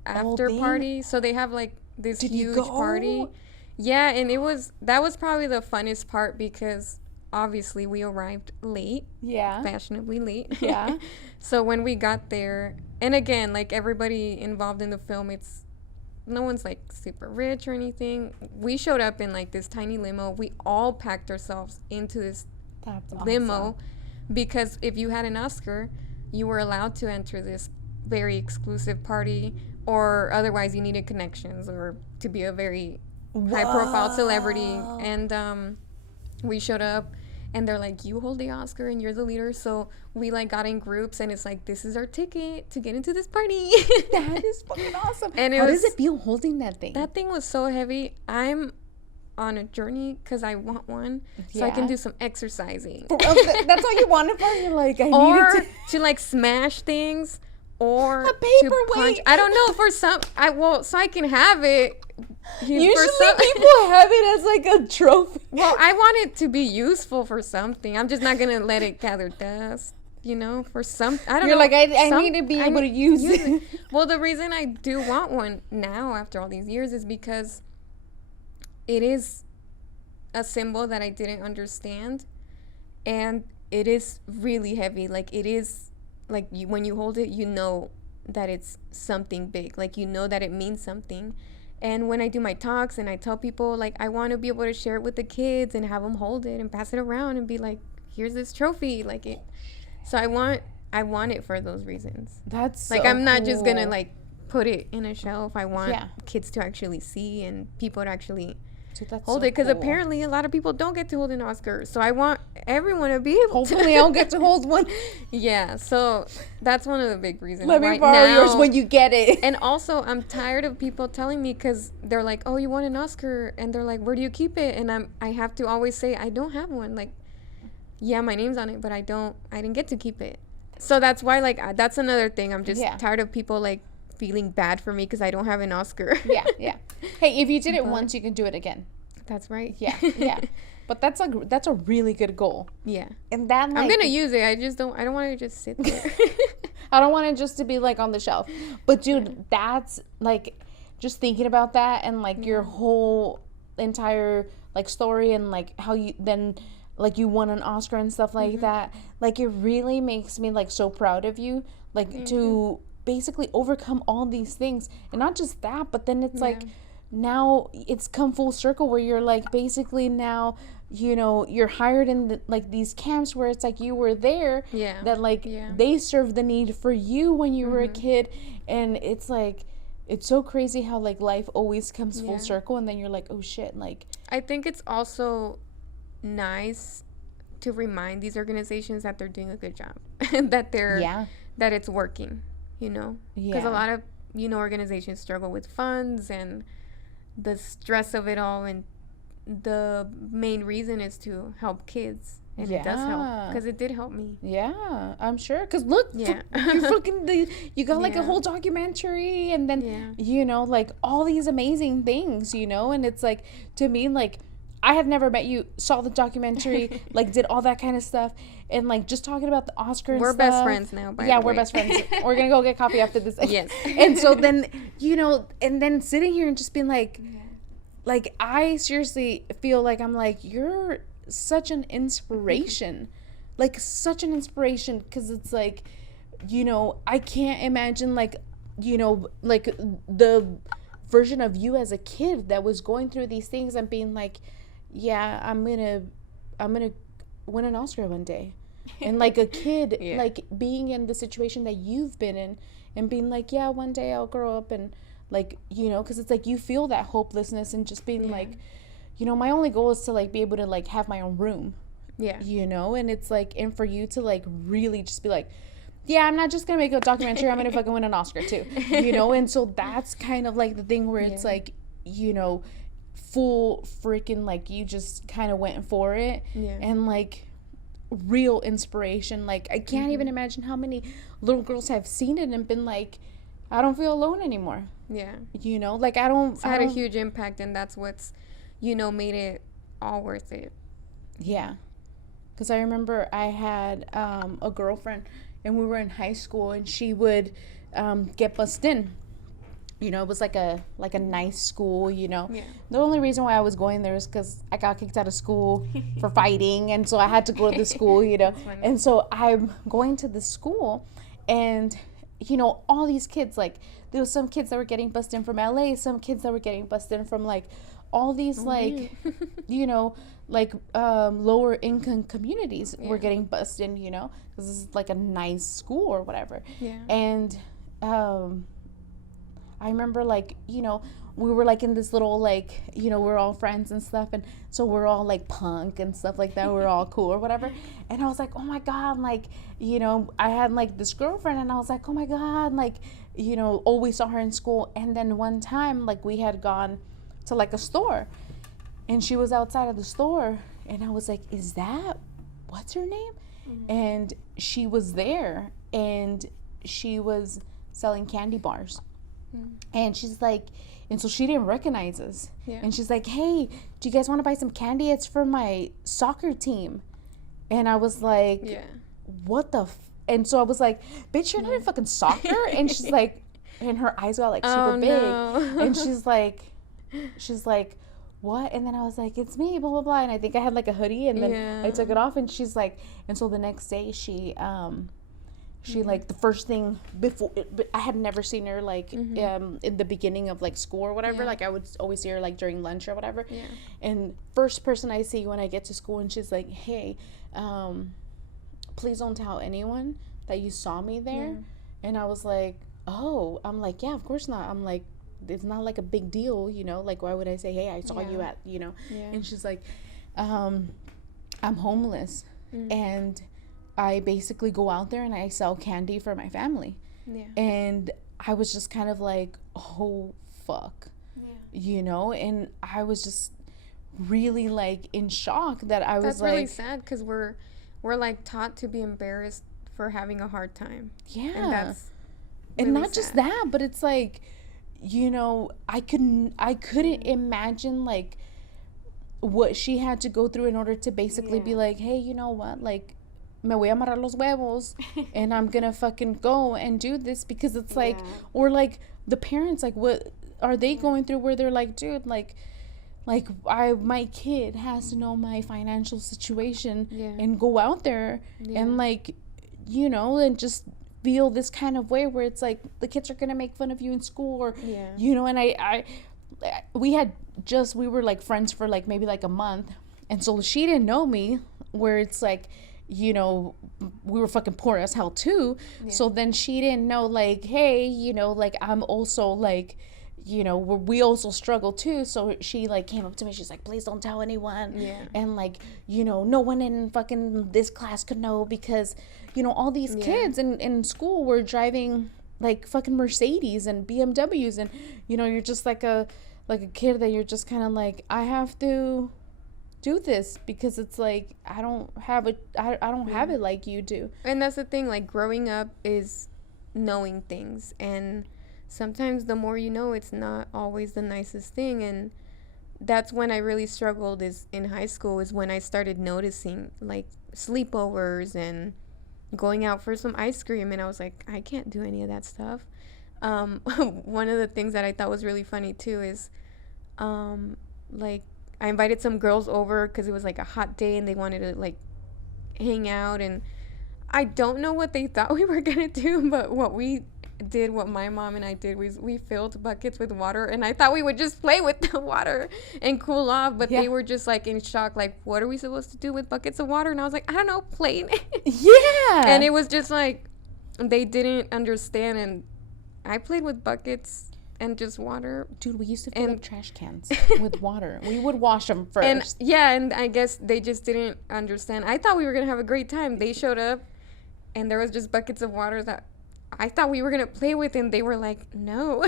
after party. So they have like this huge party. Yeah, and that was probably the funnest part because obviously we arrived late. Yeah. Fashionably late. Yeah. So when we got there, and again, like everybody involved in the film, it's no one's like super rich or anything. We showed up in like this tiny limo. We all packed ourselves into this That's limo awesome. because if you had an Oscar, you were allowed to enter this very exclusive party, or otherwise you needed connections or to be a very high profile celebrity. And we showed up and they're like, you hold the Oscar and you're the leader. So we like got in groups and it's like, this is our ticket to get into this party. That is fucking awesome. And how does it feel holding that thing? That thing was so heavy. I'm on a journey because I want one so I can do some exercising. That's all you want it for? You're like, I or need it to like smash things, or a to paperweight. punch. I don't know, for some so I can have it. Usually people have it as like a trophy. Well, I want it to be useful for something. I'm just not gonna let it gather dust. You know, for some, I don't know. You're like, I need to be able to use it. Well, the reason I do want one now after all these years is because it is a symbol that I didn't understand, and it is really heavy. Like, it is, like, when you hold it, you know that it's something big. Like, you know that it means something. And when I do my talks and I tell people, like, I want to be able to share it with the kids and have them hold it and pass it around and be like, here's this trophy. Like, it. So I want it for those reasons. That's like, so I'm not cool. just gonna like put it in a shelf. I want kids to actually see and people to actually hold it, because apparently a lot of people don't get to hold an Oscar. So I want everyone to be able Hopefully I'll get to hold one. Yeah, so that's one of the big reasons. Let me borrow yours when you get it. And also, I'm tired of people telling me, because they're like, oh, you won an Oscar, and they're like, where do you keep it? And I have to always say, I don't have one. Like, yeah, my name's on it, but I didn't get to keep it. So that's why, like, that's another thing. I'm just tired of people like feeling bad for me because I don't have an Oscar. Yeah. Hey, if you did it once, you can do it again. That's right. Yeah. But that's a really good goal. Yeah. And that, like, I'm gonna use it. I don't want it to just sit there. I don't want it just to be like on the shelf. But dude, that's like, just thinking about that and like your whole entire like story and like how you then like you won an Oscar and stuff like that. Like, it really makes me like so proud of you. Like, to basically overcome all these things. And not just that, but then it's like, now it's come full circle where you're like, basically now, you know, you're hired in like these camps where it's like you were there. That like they serve the need for you when you were a kid. And it's like, it's so crazy how like life always comes full circle, and then you're like, oh shit. Like, I think it's also nice to remind these organizations that they're doing a good job. That they're that it's working, you know, because a lot of, you know, organizations struggle with funds and the stress of it all, and the main reason is to help kids, and it does help, because it did help me. I'm sure, because look, you fucking you got like a whole documentary, and then you know, like all these amazing things, you know. And it's like, to me, like, I had never met you, saw the documentary, like did all that kind of stuff, and like just talking about the Oscar and we're stuff. Best friends now, by the way. We're best friends. We're gonna go get coffee after this. Yes. And so then, you know, and then sitting here and just being like I seriously feel like I'm like, you're such an inspiration. Like, such an inspiration, because it's like, you know, I can't imagine, like, you know, like the version of you as a kid that was going through these things and being like, yeah, I'm gonna win an Oscar one day. And like a kid, like being in the situation that you've been in and being like, yeah, one day I'll grow up, and like, you know, because it's like you feel that hopelessness and just being like, you know, my only goal is to like be able to like have my own room. You know, and it's like, and for you to like really just be like, yeah, I'm not just gonna make a documentary, I'm gonna fucking win an Oscar too, you know. And so that's kind of like the thing where it's like, you know, full freaking like you just kind of went for it, and like real inspiration. Like, I can't even imagine how many little girls have seen it and been like, I don't feel alone anymore. You know, like it's had a huge impact, and that's what's, you know, made it all worth it. Because I remember I had a girlfriend, and we were in high school, and she would get bussed in, you know, it was like a nice school, you know. Yeah. The only reason why I was going there is because I got kicked out of school for fighting, and so I had to go to the school, you know. And so I'm going to the school, and you know, all these kids, like there was some kids that were getting bused in from LA, some kids that were getting bused in from like all these you know, like lower income communities were getting bused in, you know, because this is like a nice school or whatever. Yeah. And I remember, like, you know, we were like in this little, like, you know, we're all friends and stuff, and so we're all like punk and stuff like that, we're all cool or whatever. And I was like, oh my god, like, you know, I had like this girlfriend, and I was like, oh my god, like, you know, always saw her in school. And then one time, like, we had gone to like a store, and she was outside of the store, and I was like, is that, what's her name? And she was there, and she was selling candy bars. And she's like, and so she didn't recognize us. Yeah. And she's like, hey, do you guys want to buy some candy? It's for my soccer team. And I was like, what the and so I was like, bitch, you're not in fucking soccer? And she's like, and her eyes got like super big. No. And she's like, what? And then I was like, it's me, blah, blah, blah. And I think I had like a hoodie, and then I took it off, and she's like, and so the next day she like, the first thing before, I had never seen her like in the beginning of like school or whatever. Like I would always see her like during lunch or whatever. And first person I see when I get to school, and she's like, hey, please don't tell anyone that you saw me there. And I was like, oh, I'm like, yeah, of course not. I'm like, it's not like a big deal, you know, like why would I say, hey, I saw you at, you know. And she's like, I'm homeless, and I basically go out there and I sell candy for my family. And I was just kind of like, oh fuck, you know. And I was just really like in shock that I was That's like, really sad, because we're like taught to be embarrassed for having a hard time. And that's really not sad. Just that, but it's like, you know, I couldn't imagine like what she had to go through in order to basically be like, hey, you know what, like, me voy a amarrar los huevos and I'm gonna fucking go and do this. Because it's like, or like the parents, like, what are they going through, where they're like, dude, like my kid has to know my financial situation and go out there and like, you know, and just feel this kind of way where it's like the kids are gonna make fun of you in school, or you know. And we were like friends for like maybe like a month, and so she didn't know me, where it's like, you know, we were fucking poor as hell too. So then she didn't know, like, hey, you know, like, I'm also like, you know, we also struggle too. So she like came up to me, she's like, please don't tell anyone. And like, you know, no one in fucking this class could know, because, you know, all these kids in school were driving like fucking Mercedes and BMWs, and, you know, you're just like a kid that you're just kind of like, I have to do this because it's like I don't have it like you do. And that's the thing, like, growing up is knowing things, and sometimes the more you know, it's not always the nicest thing. And that's when I really struggled, is in high school, is when I started noticing like sleepovers and going out for some ice cream, and I was like, I can't do any of that stuff. One of the things that I thought was really funny too is like, I invited some girls over because it was like a hot day and they wanted to like hang out, and I don't know what they thought we were gonna do, but what my mom and I did was we filled buckets with water, and I thought we would just play with the water and cool off, but they were just like in shock, like, what are we supposed to do with buckets of water? And I was like, I don't know, play. And it was just like, they didn't understand, and I played with buckets and just water. Dude, we used to fill up trash cans with water. We would wash them first. And I guess they just didn't understand. I thought we were gonna have a great time. They showed up, and there was just buckets of water that I thought we were gonna play with, and they were like, no.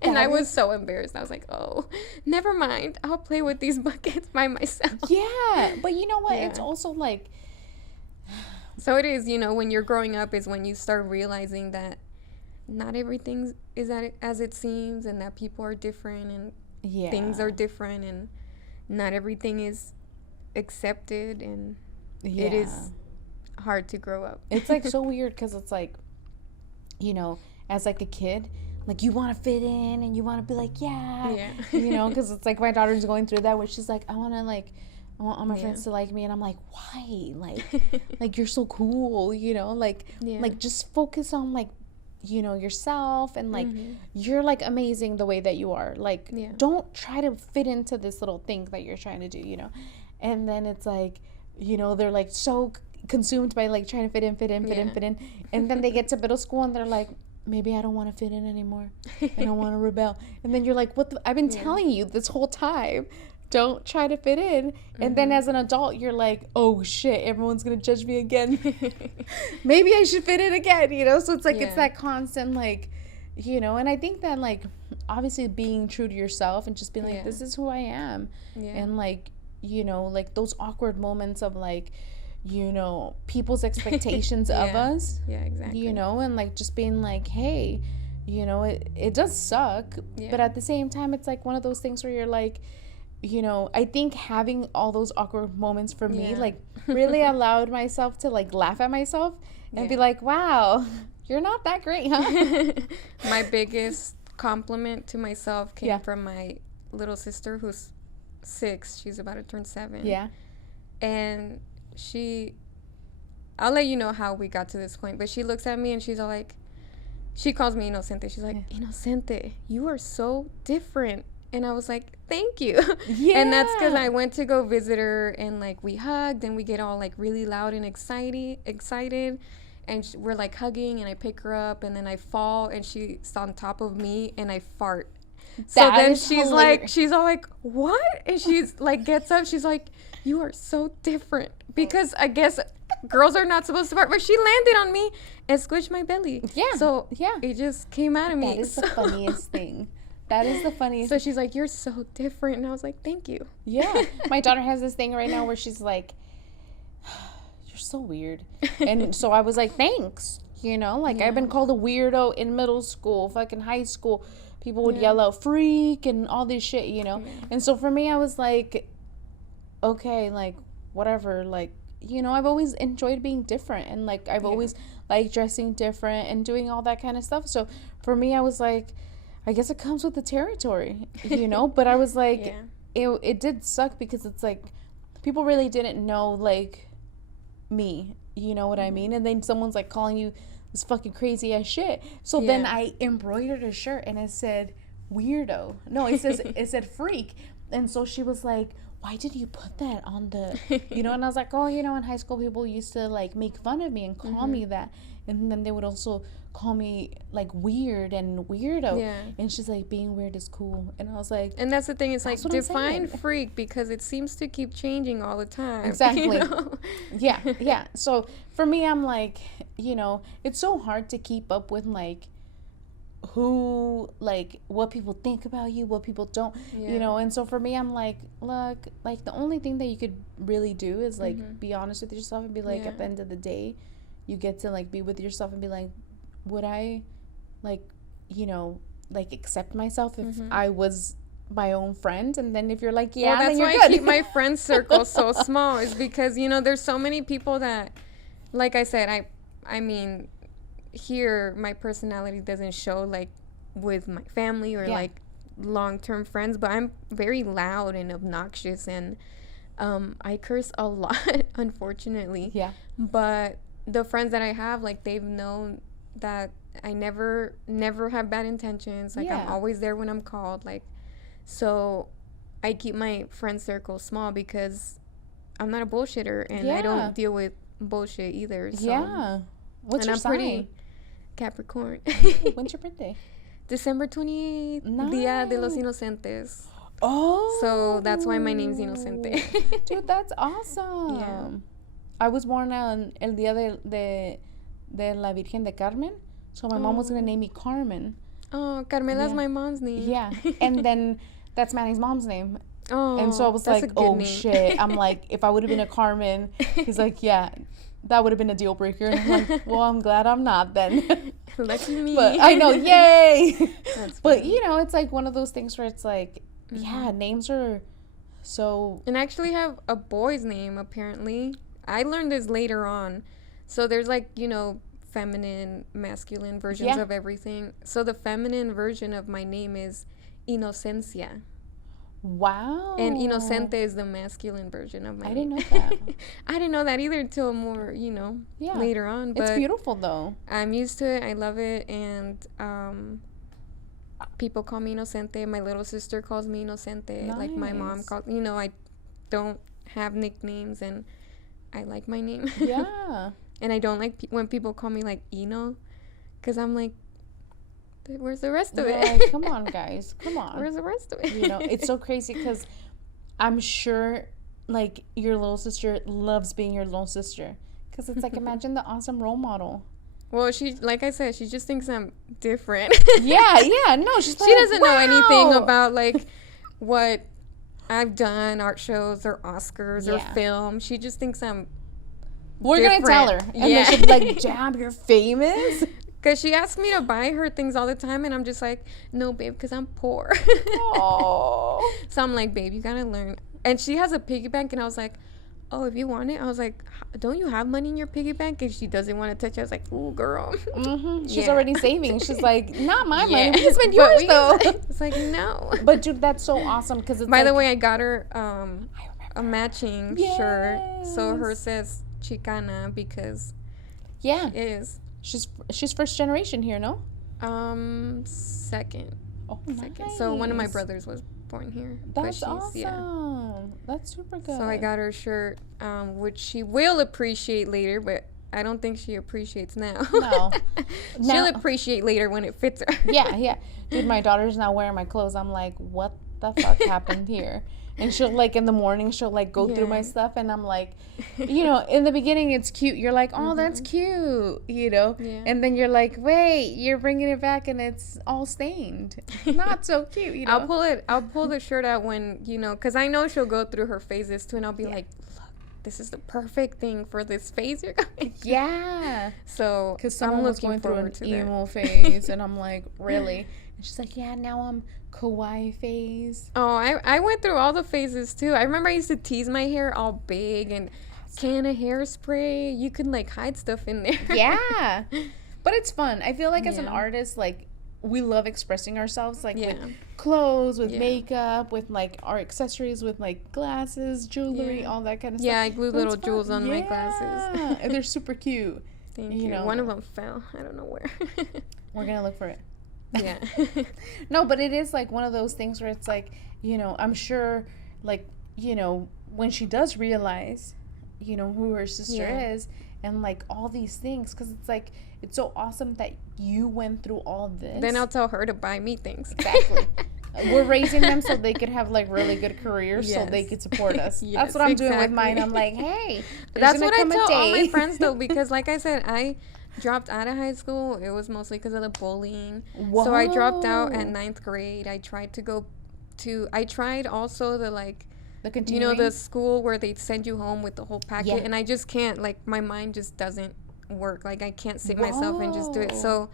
And I was so embarrassed. I was like, oh, never mind, I'll play with these buckets by myself. But you know what, it's also like, so it is, you know, when you're growing up is when you start realizing that not everything is as it seems, and that people are different, and things are different, and not everything is accepted, and it is hard to grow up. It's like so weird, because it's like, you know, as like a kid, like you want to fit in and you want to be like, Yeah. you know, because it's like my daughter's going through that where she's like, I want to like, I want all my friends to like me, and I'm like, why? Like you're so cool, you know, like just focus on like, you know, yourself, and like you're like amazing the way that you are. Like don't try to fit into this little thing that you're trying to do, you know. And then it's like, you know, they're like so consumed by like trying to fit in, and then they get to middle school and they're like, maybe I don't want to fit in anymore. I don't want to rebel. And then you're like, what I've been telling you this whole time, don't try to fit in. And then as an adult, you're like, oh shit, everyone's gonna judge me again. Maybe I should fit in again, you know. So it's like it's that constant like, you know. And I think that like obviously being true to yourself and just being like, this is who I am, and like, you know, like those awkward moments of like, you know, people's expectations of us, exactly, you know, and like just being like, hey, you know, it does suck, but at the same time it's like one of those things where you're like, you know, I think having all those awkward moments for me like really allowed myself to like laugh at myself and be like, wow, you're not that great, huh? My biggest compliment to myself came from my little sister who's 6. She's about to turn 7. And I'll let you know how we got to this point, but she looks at me and she's all like, she calls me Inocente. She's like, Inocente, you are so different. And I was like, thank you. And that's because I went to go visit her, and like we hugged and we get all like really loud and excited. And we're like hugging, and I pick her up, and then I fall, and she's on top of me, and I fart. So then she's like, she's all like, what? And she's like, gets up. She's like, you are so different. Because I guess girls are not supposed to fart, but she landed on me and squished my belly. So it just came out of me. That is the funniest thing. That is the funniest. So she's like, you're so different. And I was like, thank you. Yeah. My daughter has this thing right now where she's like, you're so weird. And so I was like, thanks. You know, like I've been called a weirdo in middle school, fucking high school. People would yell out freak and all this shit, you know. And so for me, I was like, okay, like whatever. Like, you know, I've always enjoyed being different. And like I've always liked dressing different and doing all that kind of stuff. So for me, I was like, I guess it comes with the territory, you know. But I was like, it did suck because it's like people really didn't know like me, you know what I mean? And then someone's like calling you this fucking crazy ass shit. So then I embroidered a shirt and it said weirdo. No, it said freak. And so she was like, why did you put that on the, you know? And I was like, oh, you know, in high school people used to like make fun of me and call me that. And then they would also call me like weird and weirdo. And she's like, being weird is cool. And I was like, and that's the thing, it's like, define freak, because it seems to keep changing all the time. Exactly. You know? Yeah. So for me, I'm like, you know, it's so hard to keep up with like who, like what people think about you, what people don't, you know. And so for me, I'm like, look, like the only thing that you could really do is like be honest with yourself and be like, at the end of the day, you get to like be with yourself and be like, would I like, you know, like accept myself if I was my own friend? And then if you're like, well, that's then you're why good. I keep my friend circle so small, is because, you know, there's so many people that, like I said, I mean, here my personality doesn't show like with my family or like long-term friends, but I'm very loud and obnoxious, and I curse a lot, unfortunately. But the friends that I have, like, they've known that I never have bad intentions. Like, I'm always there when I'm called. Like, so I keep my friend circle small because I'm not a bullshitter, and I don't deal with bullshit either. So. What's your sign? Pretty Capricorn. When's your birthday? December 28th. Nice. Dia de los Inocentes. Oh. So that's why my name's Inocente. Dude, that's awesome. I was born on el día de la Virgen de Carmen. So my mom was going to name me Carmen. Oh, Carmela's my mom's name. Yeah. And then that's Manny's mom's name. Oh, and so I was like, oh, name. Shit. I'm like, if I would have been a Carmen, he's like, yeah, that would have been a deal breaker. And I'm like, well, I'm glad I'm not then. Lucky me. But I know, yay. But, you know, it's like one of those things where it's like, names are so. And I actually have a boy's name, apparently. I learned this later on. So there's like, you know, feminine, masculine versions of everything. So the feminine version of my name is Inocencia. Wow. And Inocente is the masculine version of my name. I didn't know that. I didn't know that either until more, later on. But it's beautiful, though. I'm used to it. I love it. And people call me Inocente. My little sister calls me Inocente. Nice. Like my mom calls, I don't have nicknames, and I like my name. Yeah. And I don't like when people call me like Eno, because I'm like, where's the rest of it? Come on, guys. Come on. Where's the rest of it? It's so crazy because I'm sure, like, your little sister loves being your little sister. Because it's like, imagine the awesome role model. Well, like I said, she just thinks I'm different. Yeah. No, she doesn't know anything about, like, what I've done, art shows or Oscars or film. She just thinks I'm We're going to tell her. And then she'll be like, damn, you're famous? Because she asks me to buy her things all the time, and I'm just like, no, babe, because I'm poor. Oh. So I'm like, babe, you got to learn. And she has a piggy bank, and I was like, oh, if you want it? I was like, don't you have money in your piggy bank? And she doesn't want to touch it. I was like, ooh, girl. Mm-hmm. She's already saving. She's like, not my money. We can spend yours, though. It's like, no. But, dude, that's so awesome. Because By the way, I got her a matching shirt. So hers says Chicana because she is. She's first generation here, no? Second. Oh, second. Nice. So one of my brothers was born here. That's awesome. Yeah. That's super good. So I got her a shirt, which she will appreciate later, but I don't think she appreciates now. No. She'll appreciate later when it fits her. Yeah. Dude, my daughter's now wearing my clothes. I'm like, what the fuck happened here? And she'll, like, in the morning, she'll, like, go through my stuff. And I'm like, in the beginning, it's cute. You're like, oh, that's cute, Yeah. And then you're like, wait, you're bringing it back and it's all stained. Not so cute, I'll pull the shirt out when, because I know she'll go through her phases, too. And I'll be like, look, this is the perfect thing for this phase you're going through. Yeah. So because someone was going through an emo phase. And I'm like, really? And she's like, yeah, now I'm kawaii phase. Oh, I went through all the phases too. I remember I used to tease my hair all big and can of hairspray. You can like hide stuff in there. Yeah. But it's fun. I feel like as an artist, like we love expressing ourselves like with clothes, with makeup, with like our accessories, with like glasses, jewelry, all that kind of stuff. Yeah, I glue little jewels on my glasses. And they're super cute. Thank you. One of them fell. I don't know where. We're going to look for it. Yeah. No, but it is like one of those things where it's like, I'm sure like, when she does realize, who her sister is and like all these things, because it's like, it's so awesome that you went through all this. Then I'll tell her to buy me things. Exactly. We're raising them so they could have like really good careers so they could support us. That's what I'm doing with mine. I'm like, hey, that's what I tell all my friends though, because like I said, I dropped out of high school. It was mostly because of the bullying. Whoa. So I dropped out at 9th grade. I tried also the like, the school where they send you home with the whole packet. And I just can't, like, my mind just doesn't work. Like, I can't sit myself and just do it. So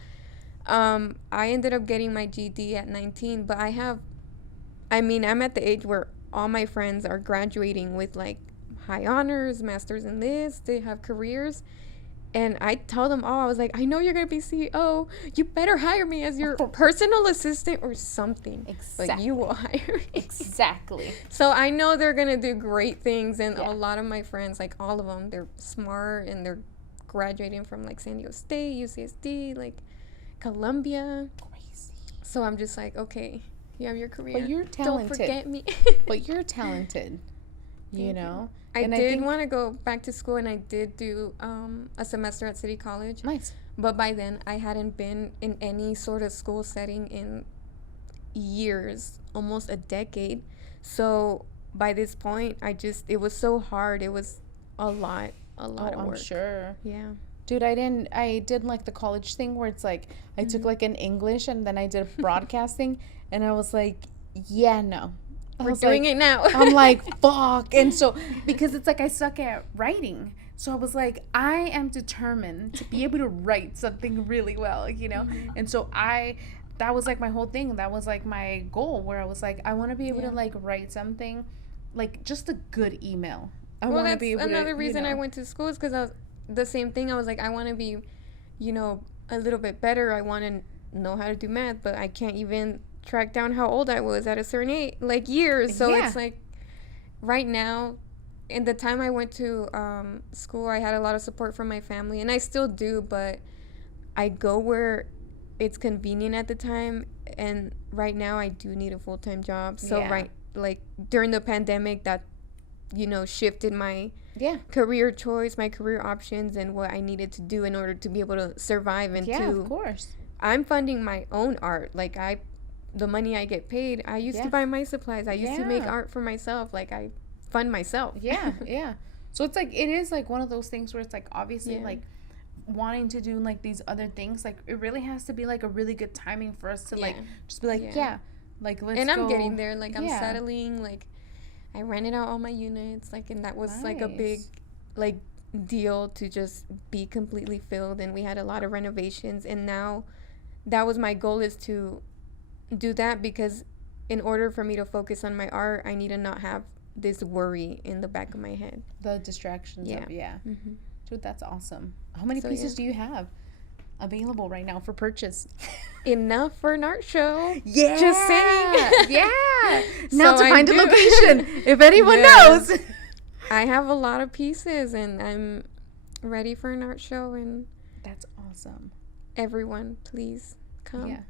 I ended up getting my GED at 19. But I'm at the age where all my friends are graduating with, like, high honors, masters in this. They have careers. And I tell them all, I was like, I know you're going to be CEO. You better hire me as your personal assistant or something. Exactly. Like, you will hire me. Exactly. So I know they're going to do great things. And a lot of my friends, like all of them, they're smart and they're graduating from like San Diego State, UCSD, like Columbia. Crazy. So I'm just like, okay, you have your career. But you're talented. Don't forget me. But you're talented, you know? I did want to go back to school, and I did do a semester at City College. Nice. But by then, I hadn't been in any sort of school setting in years, almost a decade. So by this point, it was so hard. It was a lot of work. I'm sure. Yeah. Dude, I did like the college thing where it's like, I took like an English and then I did broadcasting, and I was like, yeah, no. We're doing it now. I'm like, fuck. And so, because it's like I suck at writing. So I was like, I am determined to be able to write something really well, you know? Mm-hmm. And so that was like my whole thing. That was like my goal, where I was like, I want to be able to like write something, like just a good email. I want to be able to, another reason I went to school is because I was the same thing. I was like, I want to be a little bit better. I want to know how to do math, but I can't even track down how old I was at a certain age, like years. So it's like right now, in the time I went to school, I had a lot of support from my family, and I still do, but I go where it's convenient at the time. And right now I do need a full-time job. So like during the pandemic, that shifted my career choice, my career options, and what I needed to do in order to be able to survive. And of course, I'm funding my own art. Like the money I get paid, I used to buy my supplies. I used to make art for myself. Like I fund myself. So it's like, it is like one of those things where it's like, obviously like wanting to do like these other things, like it really has to be like a really good timing for us to like just be like like let's and I'm go. getting there. Like I'm settling. Like I rented out all my units, like, and that was like a big like deal to just be completely filled. And we had a lot of renovations, and now that was my goal, is to do that, because in order for me to focus on my art, I need to not have this worry in the back of my head, the distractions of Dude, that's awesome. How many pieces do you have available right now for purchase? Enough for an art show. Yeah. Just saying. Now to find a location, if anyone knows. I have a lot of pieces, and I'm ready for an art show. And that's awesome. Everyone, please come. Yeah.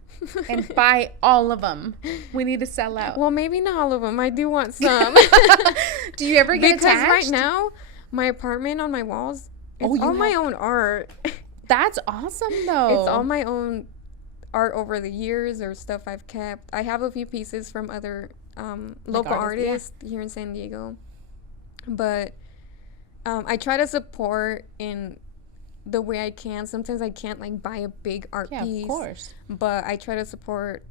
And buy all of them. We need to sell out. Well, maybe not all of them. I do want some. Do you ever get attached? Because right now, my apartment, on my walls, it's all my own art. That's awesome, though. It's all my own art over the years, or stuff I've kept. I have a few pieces from other local artists here in San Diego. But I try to support in the way I can. Sometimes I can't like buy a big art piece. Of course. But I try to support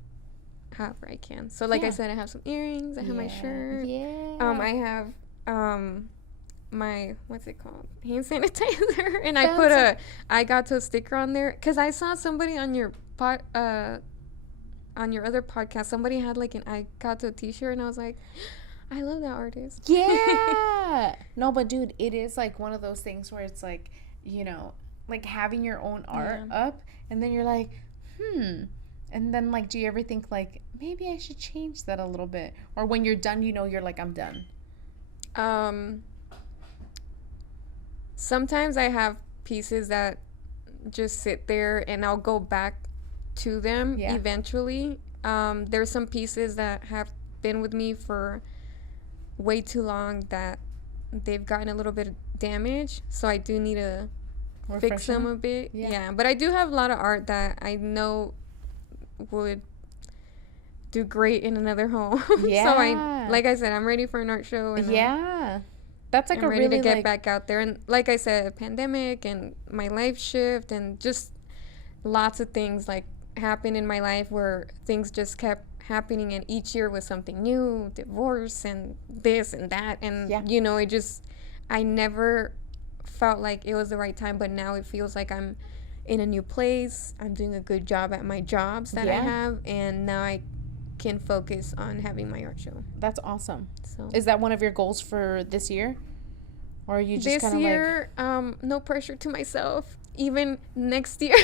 however I can. So like I said, I have some earrings. I have my shirt. I have my, what's it called, hand sanitizer, and I got a sticker on there because I saw somebody on your other podcast, somebody had like an I got to a t-shirt, and I was like, I love that artist. No, but dude, it is like one of those things where it's like, like having your own art up, and then you're like, and then like, do you ever think like, maybe I should change that a little bit? Or when you're done, you're like, I'm done. Sometimes I have pieces that just sit there, and I'll go back to them eventually. There's some pieces that have been with me for way too long that they've gotten a little bit damaged, so I do need to fix them a bit. But I do have a lot of art that I know would do great in another home. So like I said, I'm ready for an art show, and that's like I'm ready to get back out there. And like I said, pandemic and my life shift, and just lots of things like happened in my life where things just kept happening, and each year was something new, divorce and this and that, and it just, I never felt like it was the right time, but now it feels like I'm in a new place. I'm doing a good job at my jobs that I have, and now I can focus on having my art show. That's awesome. So is that one of your goals for this year, or are you just this year like no pressure to myself, even next year?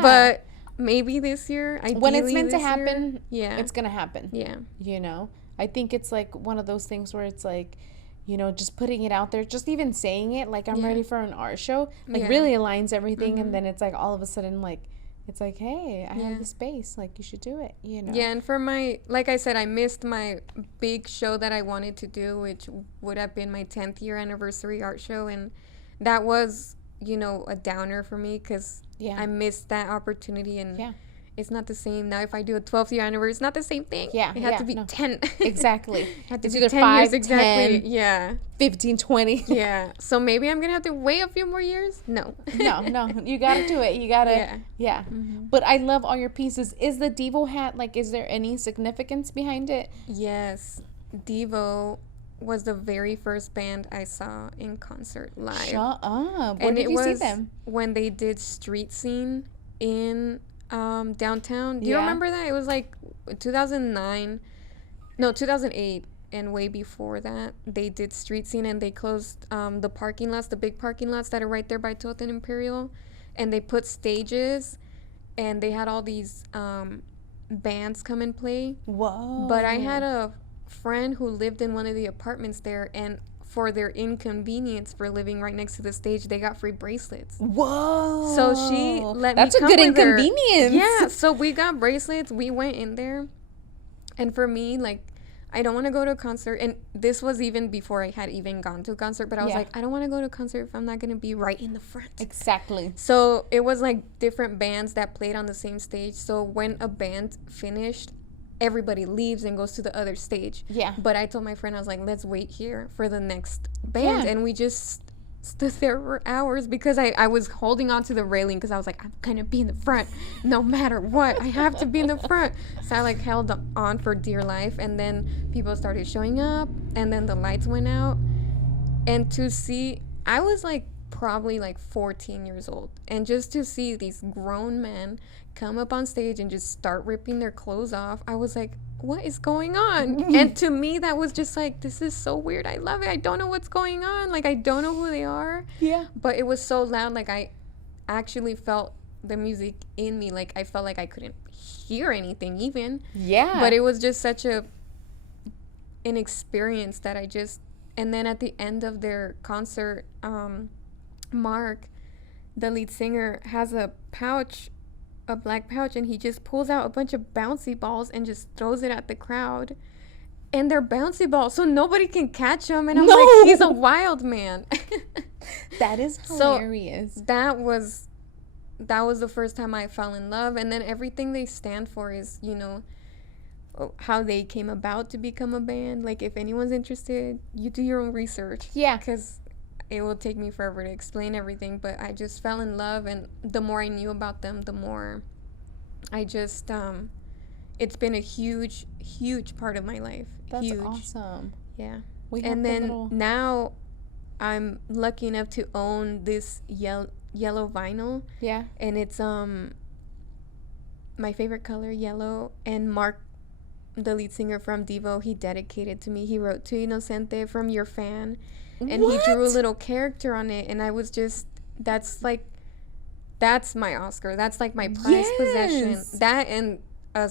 But maybe this year, ideally, when it's meant to happen, it's gonna happen. I think it's like one of those things where it's like, just putting it out there, just even saying it, like I'm ready for an art show, like really aligns everything. And then it's like all of a sudden, like it's like, hey, I have the space, like you should do it, and for my, like I said, I missed my big show that I wanted to do, which would have been my 10th year anniversary art show, and that was a downer for me, because I missed that opportunity, and it's not the same. Now if I do a 12th year anniversary, it's not the same thing. It had to be 10. Exactly. Had to be 10 years, exactly. 10, 15, 20. So maybe I'm gonna have to wait a few more years. No, you gotta do it. You gotta But I love all your pieces. Is the DEVO hat, like, is there any significance behind it? Yes, DEVO was the very first band I saw in concert live. Shut up. Where did you see them? When they did Street Scene in downtown. Do you remember that? It was like 2008, and way before that they did Street Scene, and they closed the parking lots, the big parking lots that are right there by 12th and Imperial. and they put stages, and they had all these bands come and play. Whoa. But I had a friend who lived in one of the apartments there, and for their inconvenience for living right next to the stage, they got free bracelets. Whoa. So she let That's me come a good with her. inconvenience. Yeah, so we got bracelets. We went in there. And for me, like, I don't want to go to a concert. And this was even before I had even gone to a concert. But I was like, I don't want to go to a concert if I'm not going to be right in the front. Exactly. So it was like different bands that played on the same stage. So when a band finished, everybody leaves and goes to the other stage. Yeah. But I told my friend, I was like, let's wait here for the next band. Yeah. And we just stood there for hours because I was holding on to the railing because I was like, I'm going to be in the front no matter what. I have to be in the front. So I like held on for dear life. And then people started showing up, and then the lights went out. And to see, I was like probably like 14 years old. And just to see these grown men come up on stage and just start ripping their clothes off, I was like, what is going on? And to me, that was just like, this is so weird. I love it. I don't know what's going on. Like, I don't know who they are. Yeah. But it was so loud. Like, I actually felt the music in me. Like, I felt like I couldn't hear anything even. Yeah. But it was just such an experience that I just, and then at the end of their concert, Mark, the lead singer, has a black pouch, and he just pulls out a bunch of bouncy balls and just throws it at the crowd, and they're bouncy balls, so nobody can catch them. And I'm like, he's a wild man. That is hilarious. So that was the first time I fell in love. And then everything they stand for is, you know, how they came about to become a band. Like, if anyone's interested, you do your own research. Yeah, because it will take me forever to explain everything, but I just fell in love, and the more I knew about them, the more I just, it's been a huge, huge part of my life. That's huge. Awesome. Yeah. And then now I'm lucky enough to own this yellow vinyl. Yeah. And it's my favorite color, yellow, and Mark, the lead singer from DEVO, he dedicated to me. He wrote "To Inocente from your fan." And he drew a little character on it, and I was just, that's my Oscar. That's like my prized possession. That and a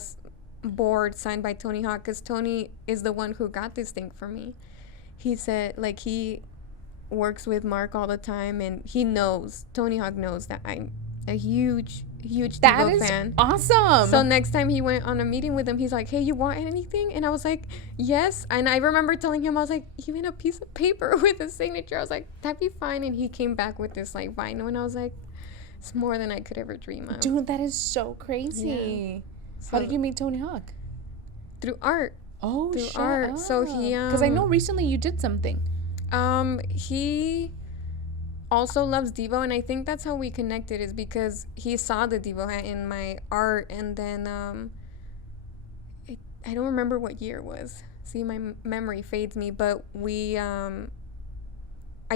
board signed by Tony Hawk, because Tony is the one who got this thing for me. He said, like, he works with Mark all the time, and Tony Hawk knows that I'm a huge DEVO fan. Awesome. So next time he went on a meeting with him, he's like, hey, you want anything? And I was like, yes. And I remember telling him, I was like, even a piece of paper with a signature. I was like, that'd be fine. And he came back with this like vinyl, and I was like, it's more than I could ever dream of. Dude, that is so crazy. Yeah. So, how did you meet Tony Hawk? Through art. Oh, through art. So he because I know recently you did something. He also loves DEVO, and I think that's how we connected, is because he saw the DEVO hat in my art. And then I don't remember what year it was. See, my memory fades me, but I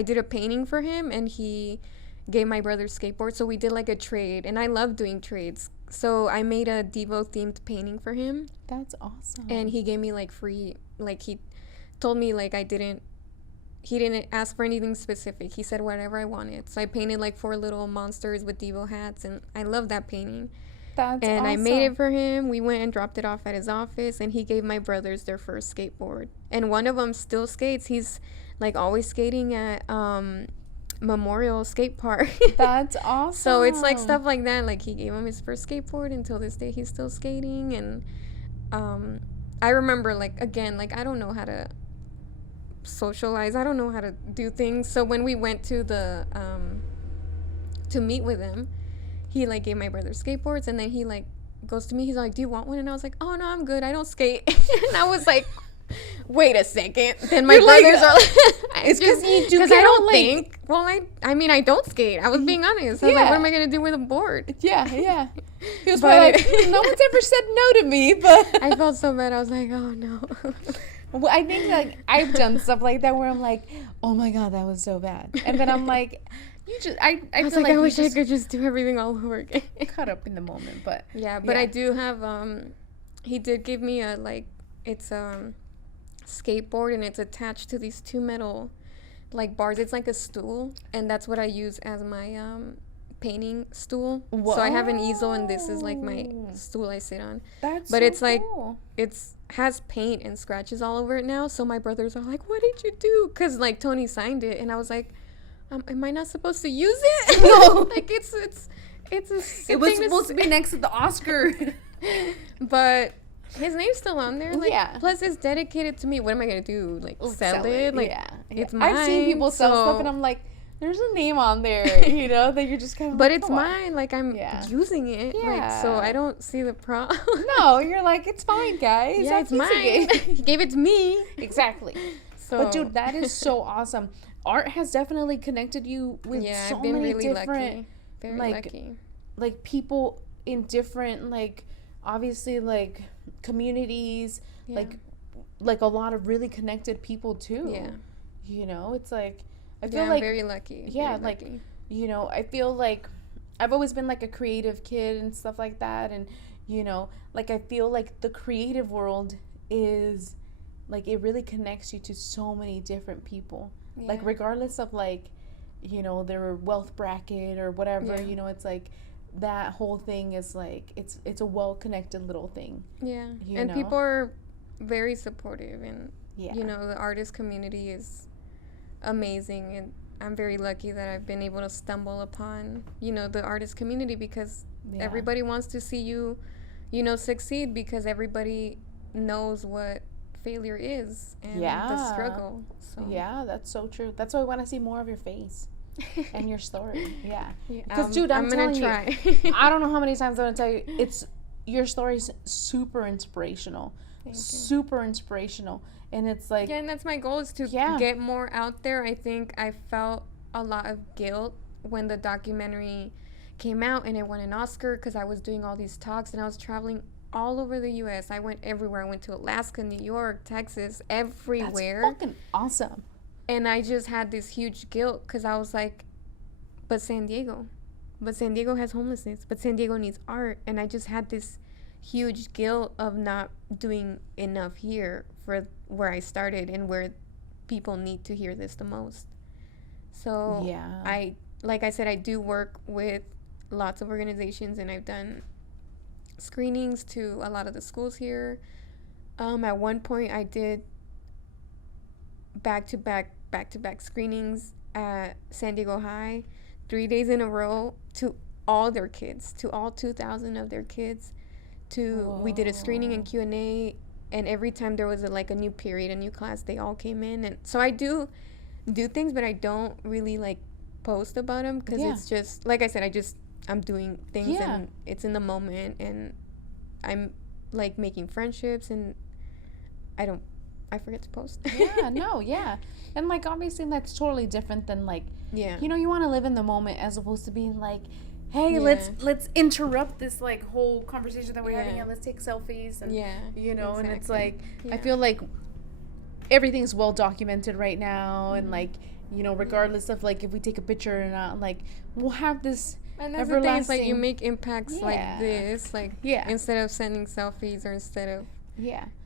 did a painting for him, and he gave my brother skateboard, so we did like a trade, and I love doing trades. So I made a DEVO themed painting for him. That's awesome. And he gave me like free, like, he told me like he didn't ask for anything specific. He said whatever I wanted. So I painted like 4 little monsters with DEVO hats, and I love that painting. That's and awesome. I made it for him. We went and dropped it off at his office, and he gave my brothers their first skateboard. And one of them still skates. He's like always skating at Memorial Skate Park. That's awesome. So it's like stuff like that. Like, he gave him his first skateboard, until this day he's still skating. And I remember, like, again, like, I don't know how to socialize. I don't know how to do things. So when we went to the to meet with him, he like gave my brother skateboards, and then he like goes to me, he's like, do you want one? And I was like, oh no, I'm good, I don't skate. And I was like, wait a second. Then my brothers are like, it's because you do, because I don't think, well, I mean, I don't skate. I was being honest. I was like, what am I gonna do with a board? Yeah. He was like, no one's ever said no to me, but I felt so bad. I was like, oh no. Well, I think like I've done stuff like that where I'm like, oh my god, that was so bad, and then I'm like, I was like, I wish I could just do everything all over again. Caught up in the moment, but yeah, but I do have he did give me a like, it's skateboard, and it's attached to these 2 metal like bars. It's like a stool, and that's what I use as my painting stool. Whoa. So I have an easel, and this is like my stool I sit on. That's but so it's like cool. it's has paint and scratches all over it now. So my brothers are like, "What did you do?" Because like Tony signed it, and I was like, "Am I not supposed to use it?" No. Like it's a. It was supposed to be next to the Oscar. But his name's still on there. Like, yeah. Plus, it's dedicated to me. What am I gonna do? Like sell it? Like, yeah. it's mine. I've seen people sell stuff, and I'm like, there's a name on there, you know, that you're just kind of. But like, it's mine. Like I'm using it. Yeah. Like, so I don't see the problem. No, you're like, it's fine, guys. Yeah, it's mine. He gave it to me. Exactly. So. But dude, that is so awesome. Art has definitely connected you with so I've been many really different, lucky. Very lucky. Like people in different, like, obviously, like, communities, like a lot of really connected people too. Yeah. You know, it's like, I feel I'm like very lucky. Yeah, very like, lucky. You know, I feel like I've always been like a creative kid and stuff like that, and you know, like I feel like the creative world is like it really connects you to so many different people. Yeah. Like regardless of like, you know, their wealth bracket or whatever, you know, it's like that whole thing is like it's a well-connected little thing. Yeah. And know? People are very supportive, and you know, the artist community is amazing, and I'm very lucky that I've been able to stumble upon, you know, the artist community, because everybody wants to see you, you know, succeed, because everybody knows what failure is and the struggle. So yeah, that's so true. That's why I want to see more of your face. And your story, because dude, I'm telling try. You, I don't know how many times I'm gonna tell you, your story's super inspirational. Super inspirational, and it's like and that's my goal, is to get more out there. I think I felt a lot of guilt when the documentary came out and it won an Oscar, because I was doing all these talks and I was traveling all over the U.S. I went everywhere. I went to Alaska, New York, Texas, everywhere. That's fucking awesome. And I just had this huge guilt, because I was like, but San Diego has homelessness, but San Diego needs art. And I just had this huge guilt of not doing enough here for where I started and where people need to hear this the most. So like I said, I do work with lots of organizations, and I've done screenings to a lot of the schools here. At one point I did back-to-back screenings at San Diego High, 3 days in a row, to all their kids, to all 2,000 of their kids. We did a screening and Q&A, and every time there was a new period, a new class, they all came in. And so I do things, but I don't really like post about them, because it's just, like I said, I'm doing things, and it's in the moment, and I'm like making friendships, and I forget to post. And like obviously that's totally different than like, you know, you want to live in the moment, as opposed to being like, hey, let's interrupt this like whole conversation that we're having, and let's take selfies, and you know, and it's like I feel like everything's well documented right now, and like, you know, regardless of like if we take a picture or not, like we'll have this. And that's the thing, is like you make impacts like this, like instead of sending selfies, or instead of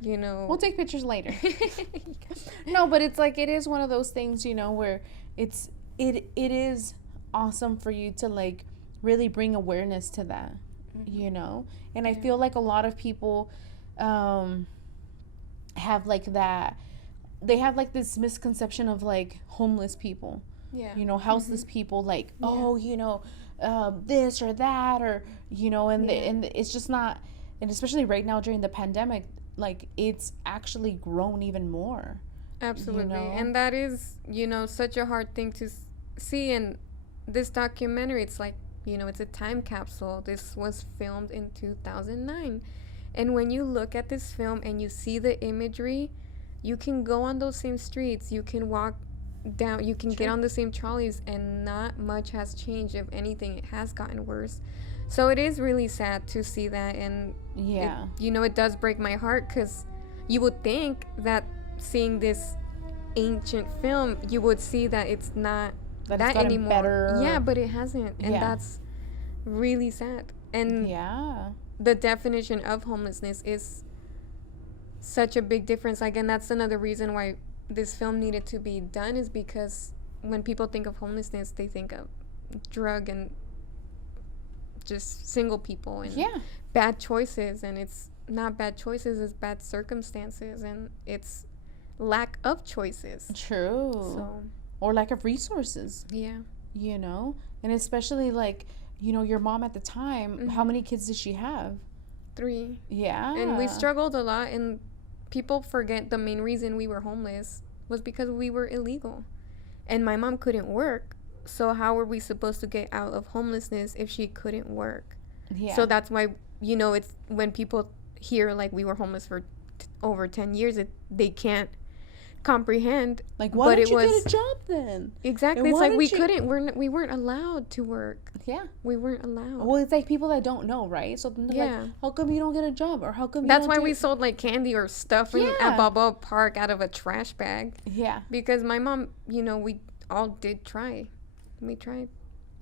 you know, we'll take pictures later. No, but it's like, it is one of those things, you know, where it is awesome for you to like really bring awareness to that, you know. And I feel like a lot of people have like that, they have like this misconception of like homeless people, you know, houseless people, like oh, you know, this or that, or you know, and and it's just not. And especially right now during the pandemic, like it's actually grown even more. Absolutely. You know? And that is, you know, such a hard thing to see. And this documentary, it's like, you know, it's a time capsule. This was filmed in 2009. And when you look at this film and you see the imagery, you can go on those same streets, you can walk down, you can get on the same trolleys, and not much has changed. If anything, it has gotten worse. So it is really sad to see that, and it, you know, it does break my heart, because you would think that seeing this ancient film, you would see that it's not that anymore. Better. Yeah, but it hasn't, and that's really sad. And the definition of homelessness is such a big difference. Like, and that's another reason why this film needed to be done, is because when people think of homelessness, they think of drug and just single people and bad choices, and it's not bad choices, it's bad circumstances, and it's lack of choices. True. So, or lack of resources. Yeah. You know, and especially like, you know, your mom at the time, how many kids did she have? 3. Yeah. And we struggled a lot, and people forget the main reason we were homeless was because we were illegal. And my mom couldn't work. So how were we supposed to get out of homelessness if she couldn't work? Yeah. So that's why, you know, it's when people hear like we were homeless for over 10 years, they can't comprehend. Like, why didn't you get a job then? Exactly. It's like we weren't allowed to work. Yeah. We weren't allowed. Well, it's like people that don't know, right? So like, how come you don't get a job? Or how come that's why we sold like candy or stuff at Balboa Park out of a trash bag. Yeah. Because my mom, you know, we all did try. We tried.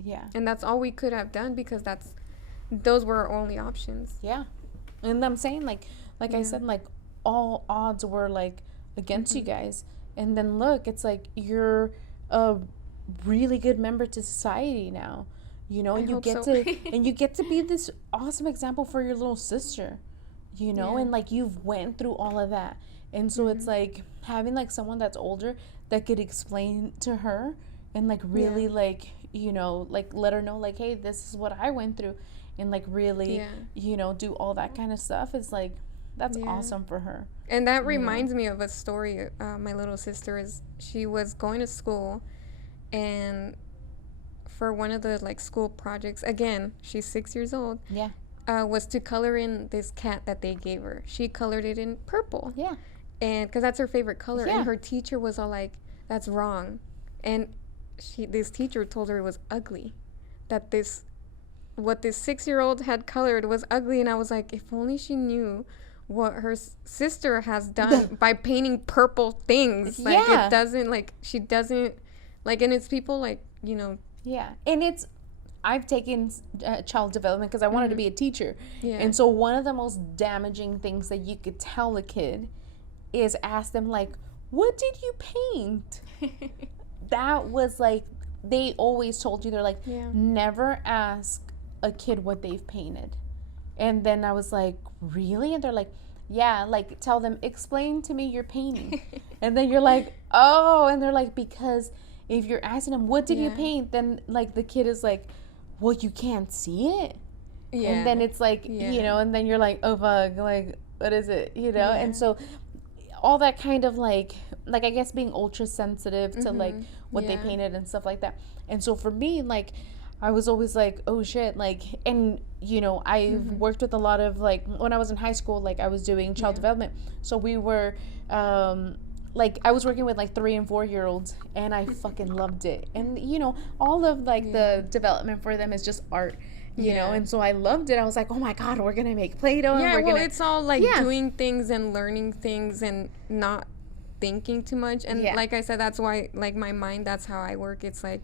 Yeah. And that's all we could have done because those were our only options. Yeah. And I'm saying like I said, like all odds were like against you guys. And then look, it's like you're a really good member to society now. You know, and you get to be this awesome example for your little sister. You know, and like you've went through all of that. And so it's like having like someone that's older that could explain to her and like really like, you know, like let her know like, hey, this is what I went through, and like really, you know, do all that kind of stuff. It's like, that's awesome for her. And that reminds me of a story. My little sister she was going to school, and for one of the like school projects, again, she's 6 years old. Yeah. Was to color in this cat that they gave her. She colored it in purple. Yeah. And because that's her favorite color, and her teacher was all like, "That's wrong," and this teacher told her it was ugly, that what this 6-year-old had colored was ugly. And I was like, if only she knew what her sister has done by painting purple things. Like it doesn't, like she doesn't, like, and it's people like, you know. Yeah. And I've taken child development because I wanted to be a teacher. Yeah. And so one of the most damaging things that you could tell a kid is ask them like, what did you paint? That was like, they always told you, they're like, never ask a kid what they've painted. And then I was like, really? And they're like, yeah, like tell them, explain to me your painting. And then you're like, oh, and they're like, because if you're asking them, what did you paint? Then like the kid is like, well, you can't see it. Yeah. And then it's like, you know, and then you're like, oh fuck, like, what is it? You know? Yeah. And so all that kind of like I guess being ultra sensitive to like what they painted and stuff like that. And so for me, like, I was always like, oh shit, like, and you know, I've worked with a lot of like, when I was in high school, like I was doing child development. So we were, like I was working with like 3 and 4 year olds, and I fucking loved it. And you know, all of like the development for them is just art. You know, and so I loved it. I was like, oh my God, we're going to make Play-Doh. Yeah, and it's all like doing things and learning things and not thinking too much. And like I said, that's why, like my mind, that's how I work. It's like,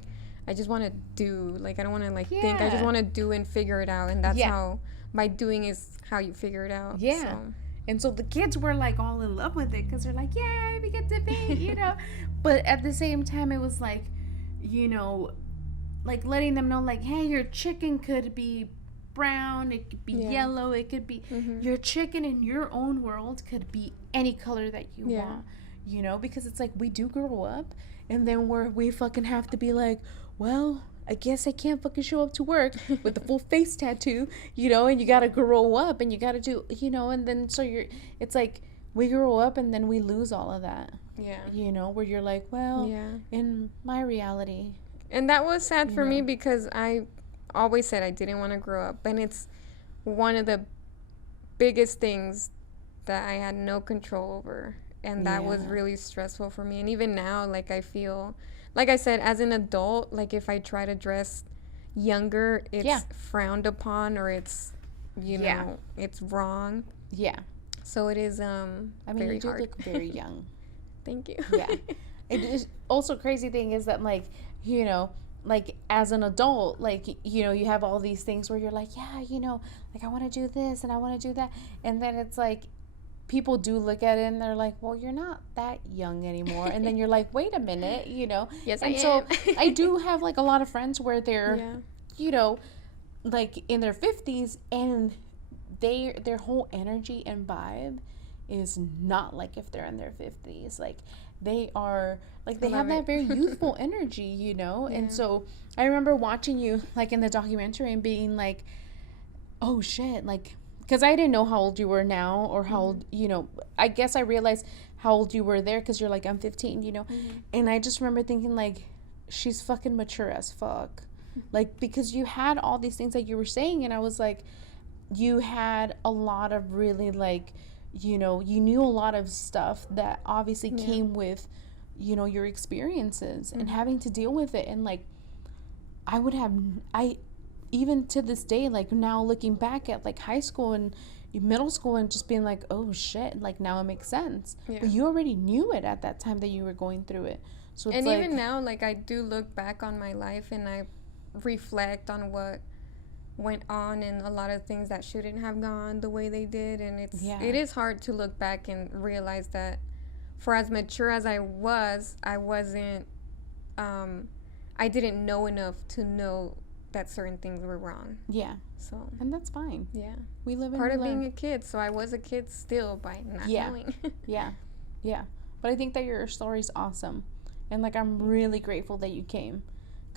I just want to do. Like, I don't want to like think. I just want to do and figure it out. And that's how, by doing is how you figure it out. Yeah. So. And so the kids were like all in love with it because they're like, yay, we get to paint, you know. But at the same time, it was like, you know, like letting them know like, hey, your chicken could be brown, it could be yellow, it could be your chicken in your own world could be any color that you want, you know, because it's like we do grow up and then we fucking have to be like, well, I guess I can't fucking show up to work with the full face tattoo, you know, and you gotta grow up and you gotta do, you know, and then so it's like we grow up and then we lose all of that, you know, where you're like, well, in my reality. And that was sad for me because I always said I didn't want to grow up. And it's one of the biggest things that I had no control over. And that was really stressful for me. And even now, like, I feel, like I said, as an adult, like, if I try to dress younger, it's frowned upon or it's, you know, it's wrong. Yeah. So it is I mean, very you do hard. look very young. Thank you. Yeah. It is also crazy thing is that, like, you know, like as an adult, like, you know, you have all these things where you're like, yeah, you know, like I want to do this and I want to do that. And then it's like people do look at it and they're like, well, you're not that young anymore. And then you're like, wait a minute, you know. Yes, and I so am. I do have like a lot of friends where they're, you know, like in their 50s, and their whole energy and vibe is not like if they're in their 50s. Like they are like they have that very youthful energy, you know. Yeah. And so I remember watching you like in the documentary and being like, oh shit, like, because I didn't know how old you were now, or how old, you know, I guess I realized how old you were there because you're like, I'm 15, you know. And I just remember thinking like, she's fucking mature as fuck. Like, because you had all these things that you were saying, and I was like, you had a lot of really, like, you know, you knew a lot of stuff that obviously came with, you know, your experiences and having to deal with it. And like, even to this day, like now looking back at like high school and middle school and just being like, oh shit, like now it makes sense. But you already knew it at that time that you were going through it. So it's, and like, even now, like, I do look back on my life and I reflect on what went on and a lot of things that shouldn't have gone the way they did. And it is hard to look back and realize that for as mature as I wasn't, I didn't know enough to know that certain things were wrong. Yeah. So. And that's fine. Yeah. We live in part of being a kid. So I was a kid still by not knowing. Yeah. But I think that your story's awesome. And like, I'm really grateful that you came.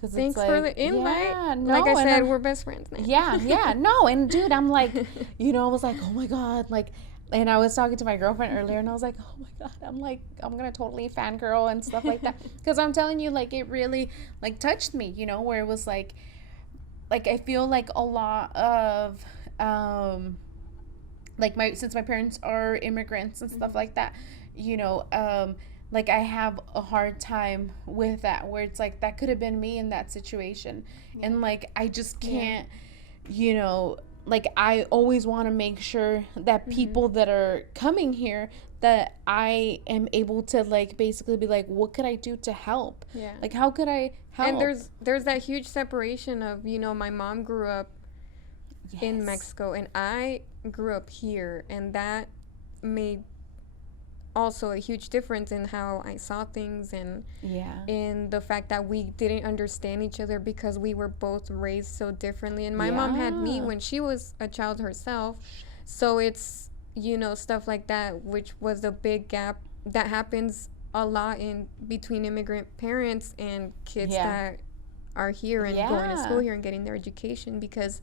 Thanks for the invite. Yeah, no, like I said, we're best friends now. Yeah. No, and dude, I'm like, you know, I was like, oh my God, like, and I was talking to my girlfriend earlier, and I was like, oh my God, I'm like, I'm gonna totally fangirl and stuff like that, because I'm telling you, like, it really like touched me, you know, where it was like I feel like a lot of like since my parents are immigrants and stuff like that, you know, like I have a hard time with that, where it's like that could have been me in that situation. And like I just can't, you know, like I always want to make sure that people that are coming here, that I am able to like basically be like, what could I do to help? Like how could I help? And there's that huge separation of, you know, my mom grew up in Mexico and I grew up here, and that made also a huge difference in how I saw things, and in the fact that we didn't understand each other because we were both raised so differently. And my mom had me when she was a child herself, so it's, you know, stuff like that, which was a big gap that happens a lot in between immigrant parents and kids that are here and going to school here and getting their education, because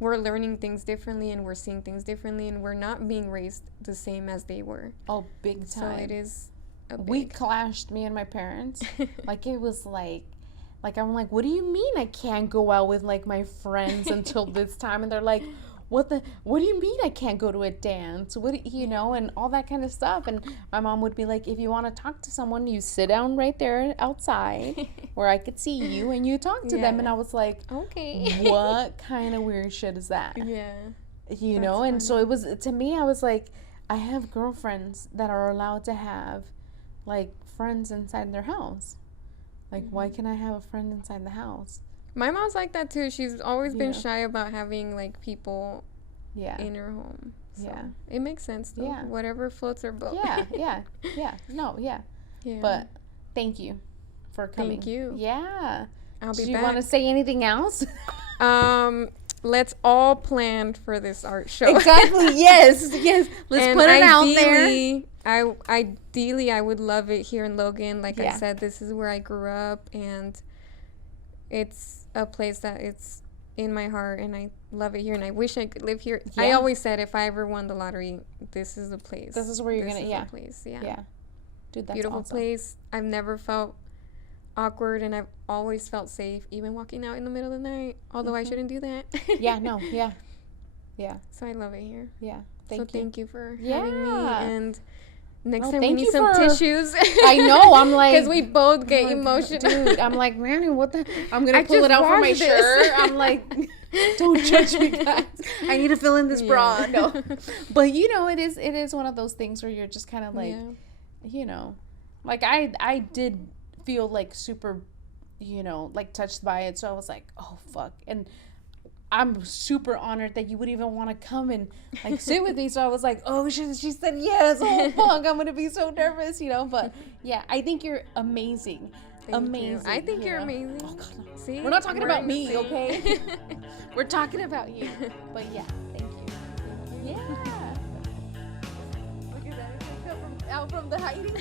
we're learning things differently and we're seeing things differently and we're not being raised the same as they were. Oh, big time. So it is we clashed, me and my parents. Like it was like I'm like, what do you mean I can't go out with like my friends until this time? And they're like, what do you mean I can't go to a dance? What, you know, and all that kind of stuff. And my mom would be like, if you want to talk to someone, you sit down right there outside where I could see you and you talk to them. And I was like, okay, what kind of weird shit is that? You know. And so it was, to me, I was like, I have girlfriends that are allowed to have like friends inside their house. Like, why can't I have a friend inside the house? My mom's like that too. She's always been shy about having like people in her home. So it makes sense though. Whatever floats her boat. But thank you for coming. Thank you. Yeah. I'll be back. Do you want to say anything else? Let's all plan for this art show. Exactly. Yes. Let's put it out there. Ideally, I would love it here in Logan. Like I said, this is where I grew up, and it's a place that it's in my heart, and I love it here, and I wish I could live here. I always said if I ever won the lottery, this is the place. This is where you're gonna. The place. Dude, that's beautiful awesome. place. I've never felt awkward, and I've always felt safe, even walking out in the middle of the night. Although I shouldn't do that. So I love it here. Thank you for having me, and next time we need some tissues. I know. I'm like, because we both get emotional. Dude, I'm like, Randy, what the? I'm gonna pull it out from my shirt. I'm like, don't judge me, guys. I need to fill in this bra. No, but you know, it is one of those things where you're just kind of like, you know, like I did feel like super, you know, like touched by it. So I was like, oh fuck, and I'm super honored that you would even want to come and like sit with me. So I was like, oh, she said yes. Oh fuck, I'm gonna be so nervous, you know. But yeah, I think you're amazing. Thank you. I think you're amazing. Oh God, See? We're not talking We're about in the me, same- okay? We're talking about you. But yeah, thank you. Yeah. Look at that. It's like out from the hiding.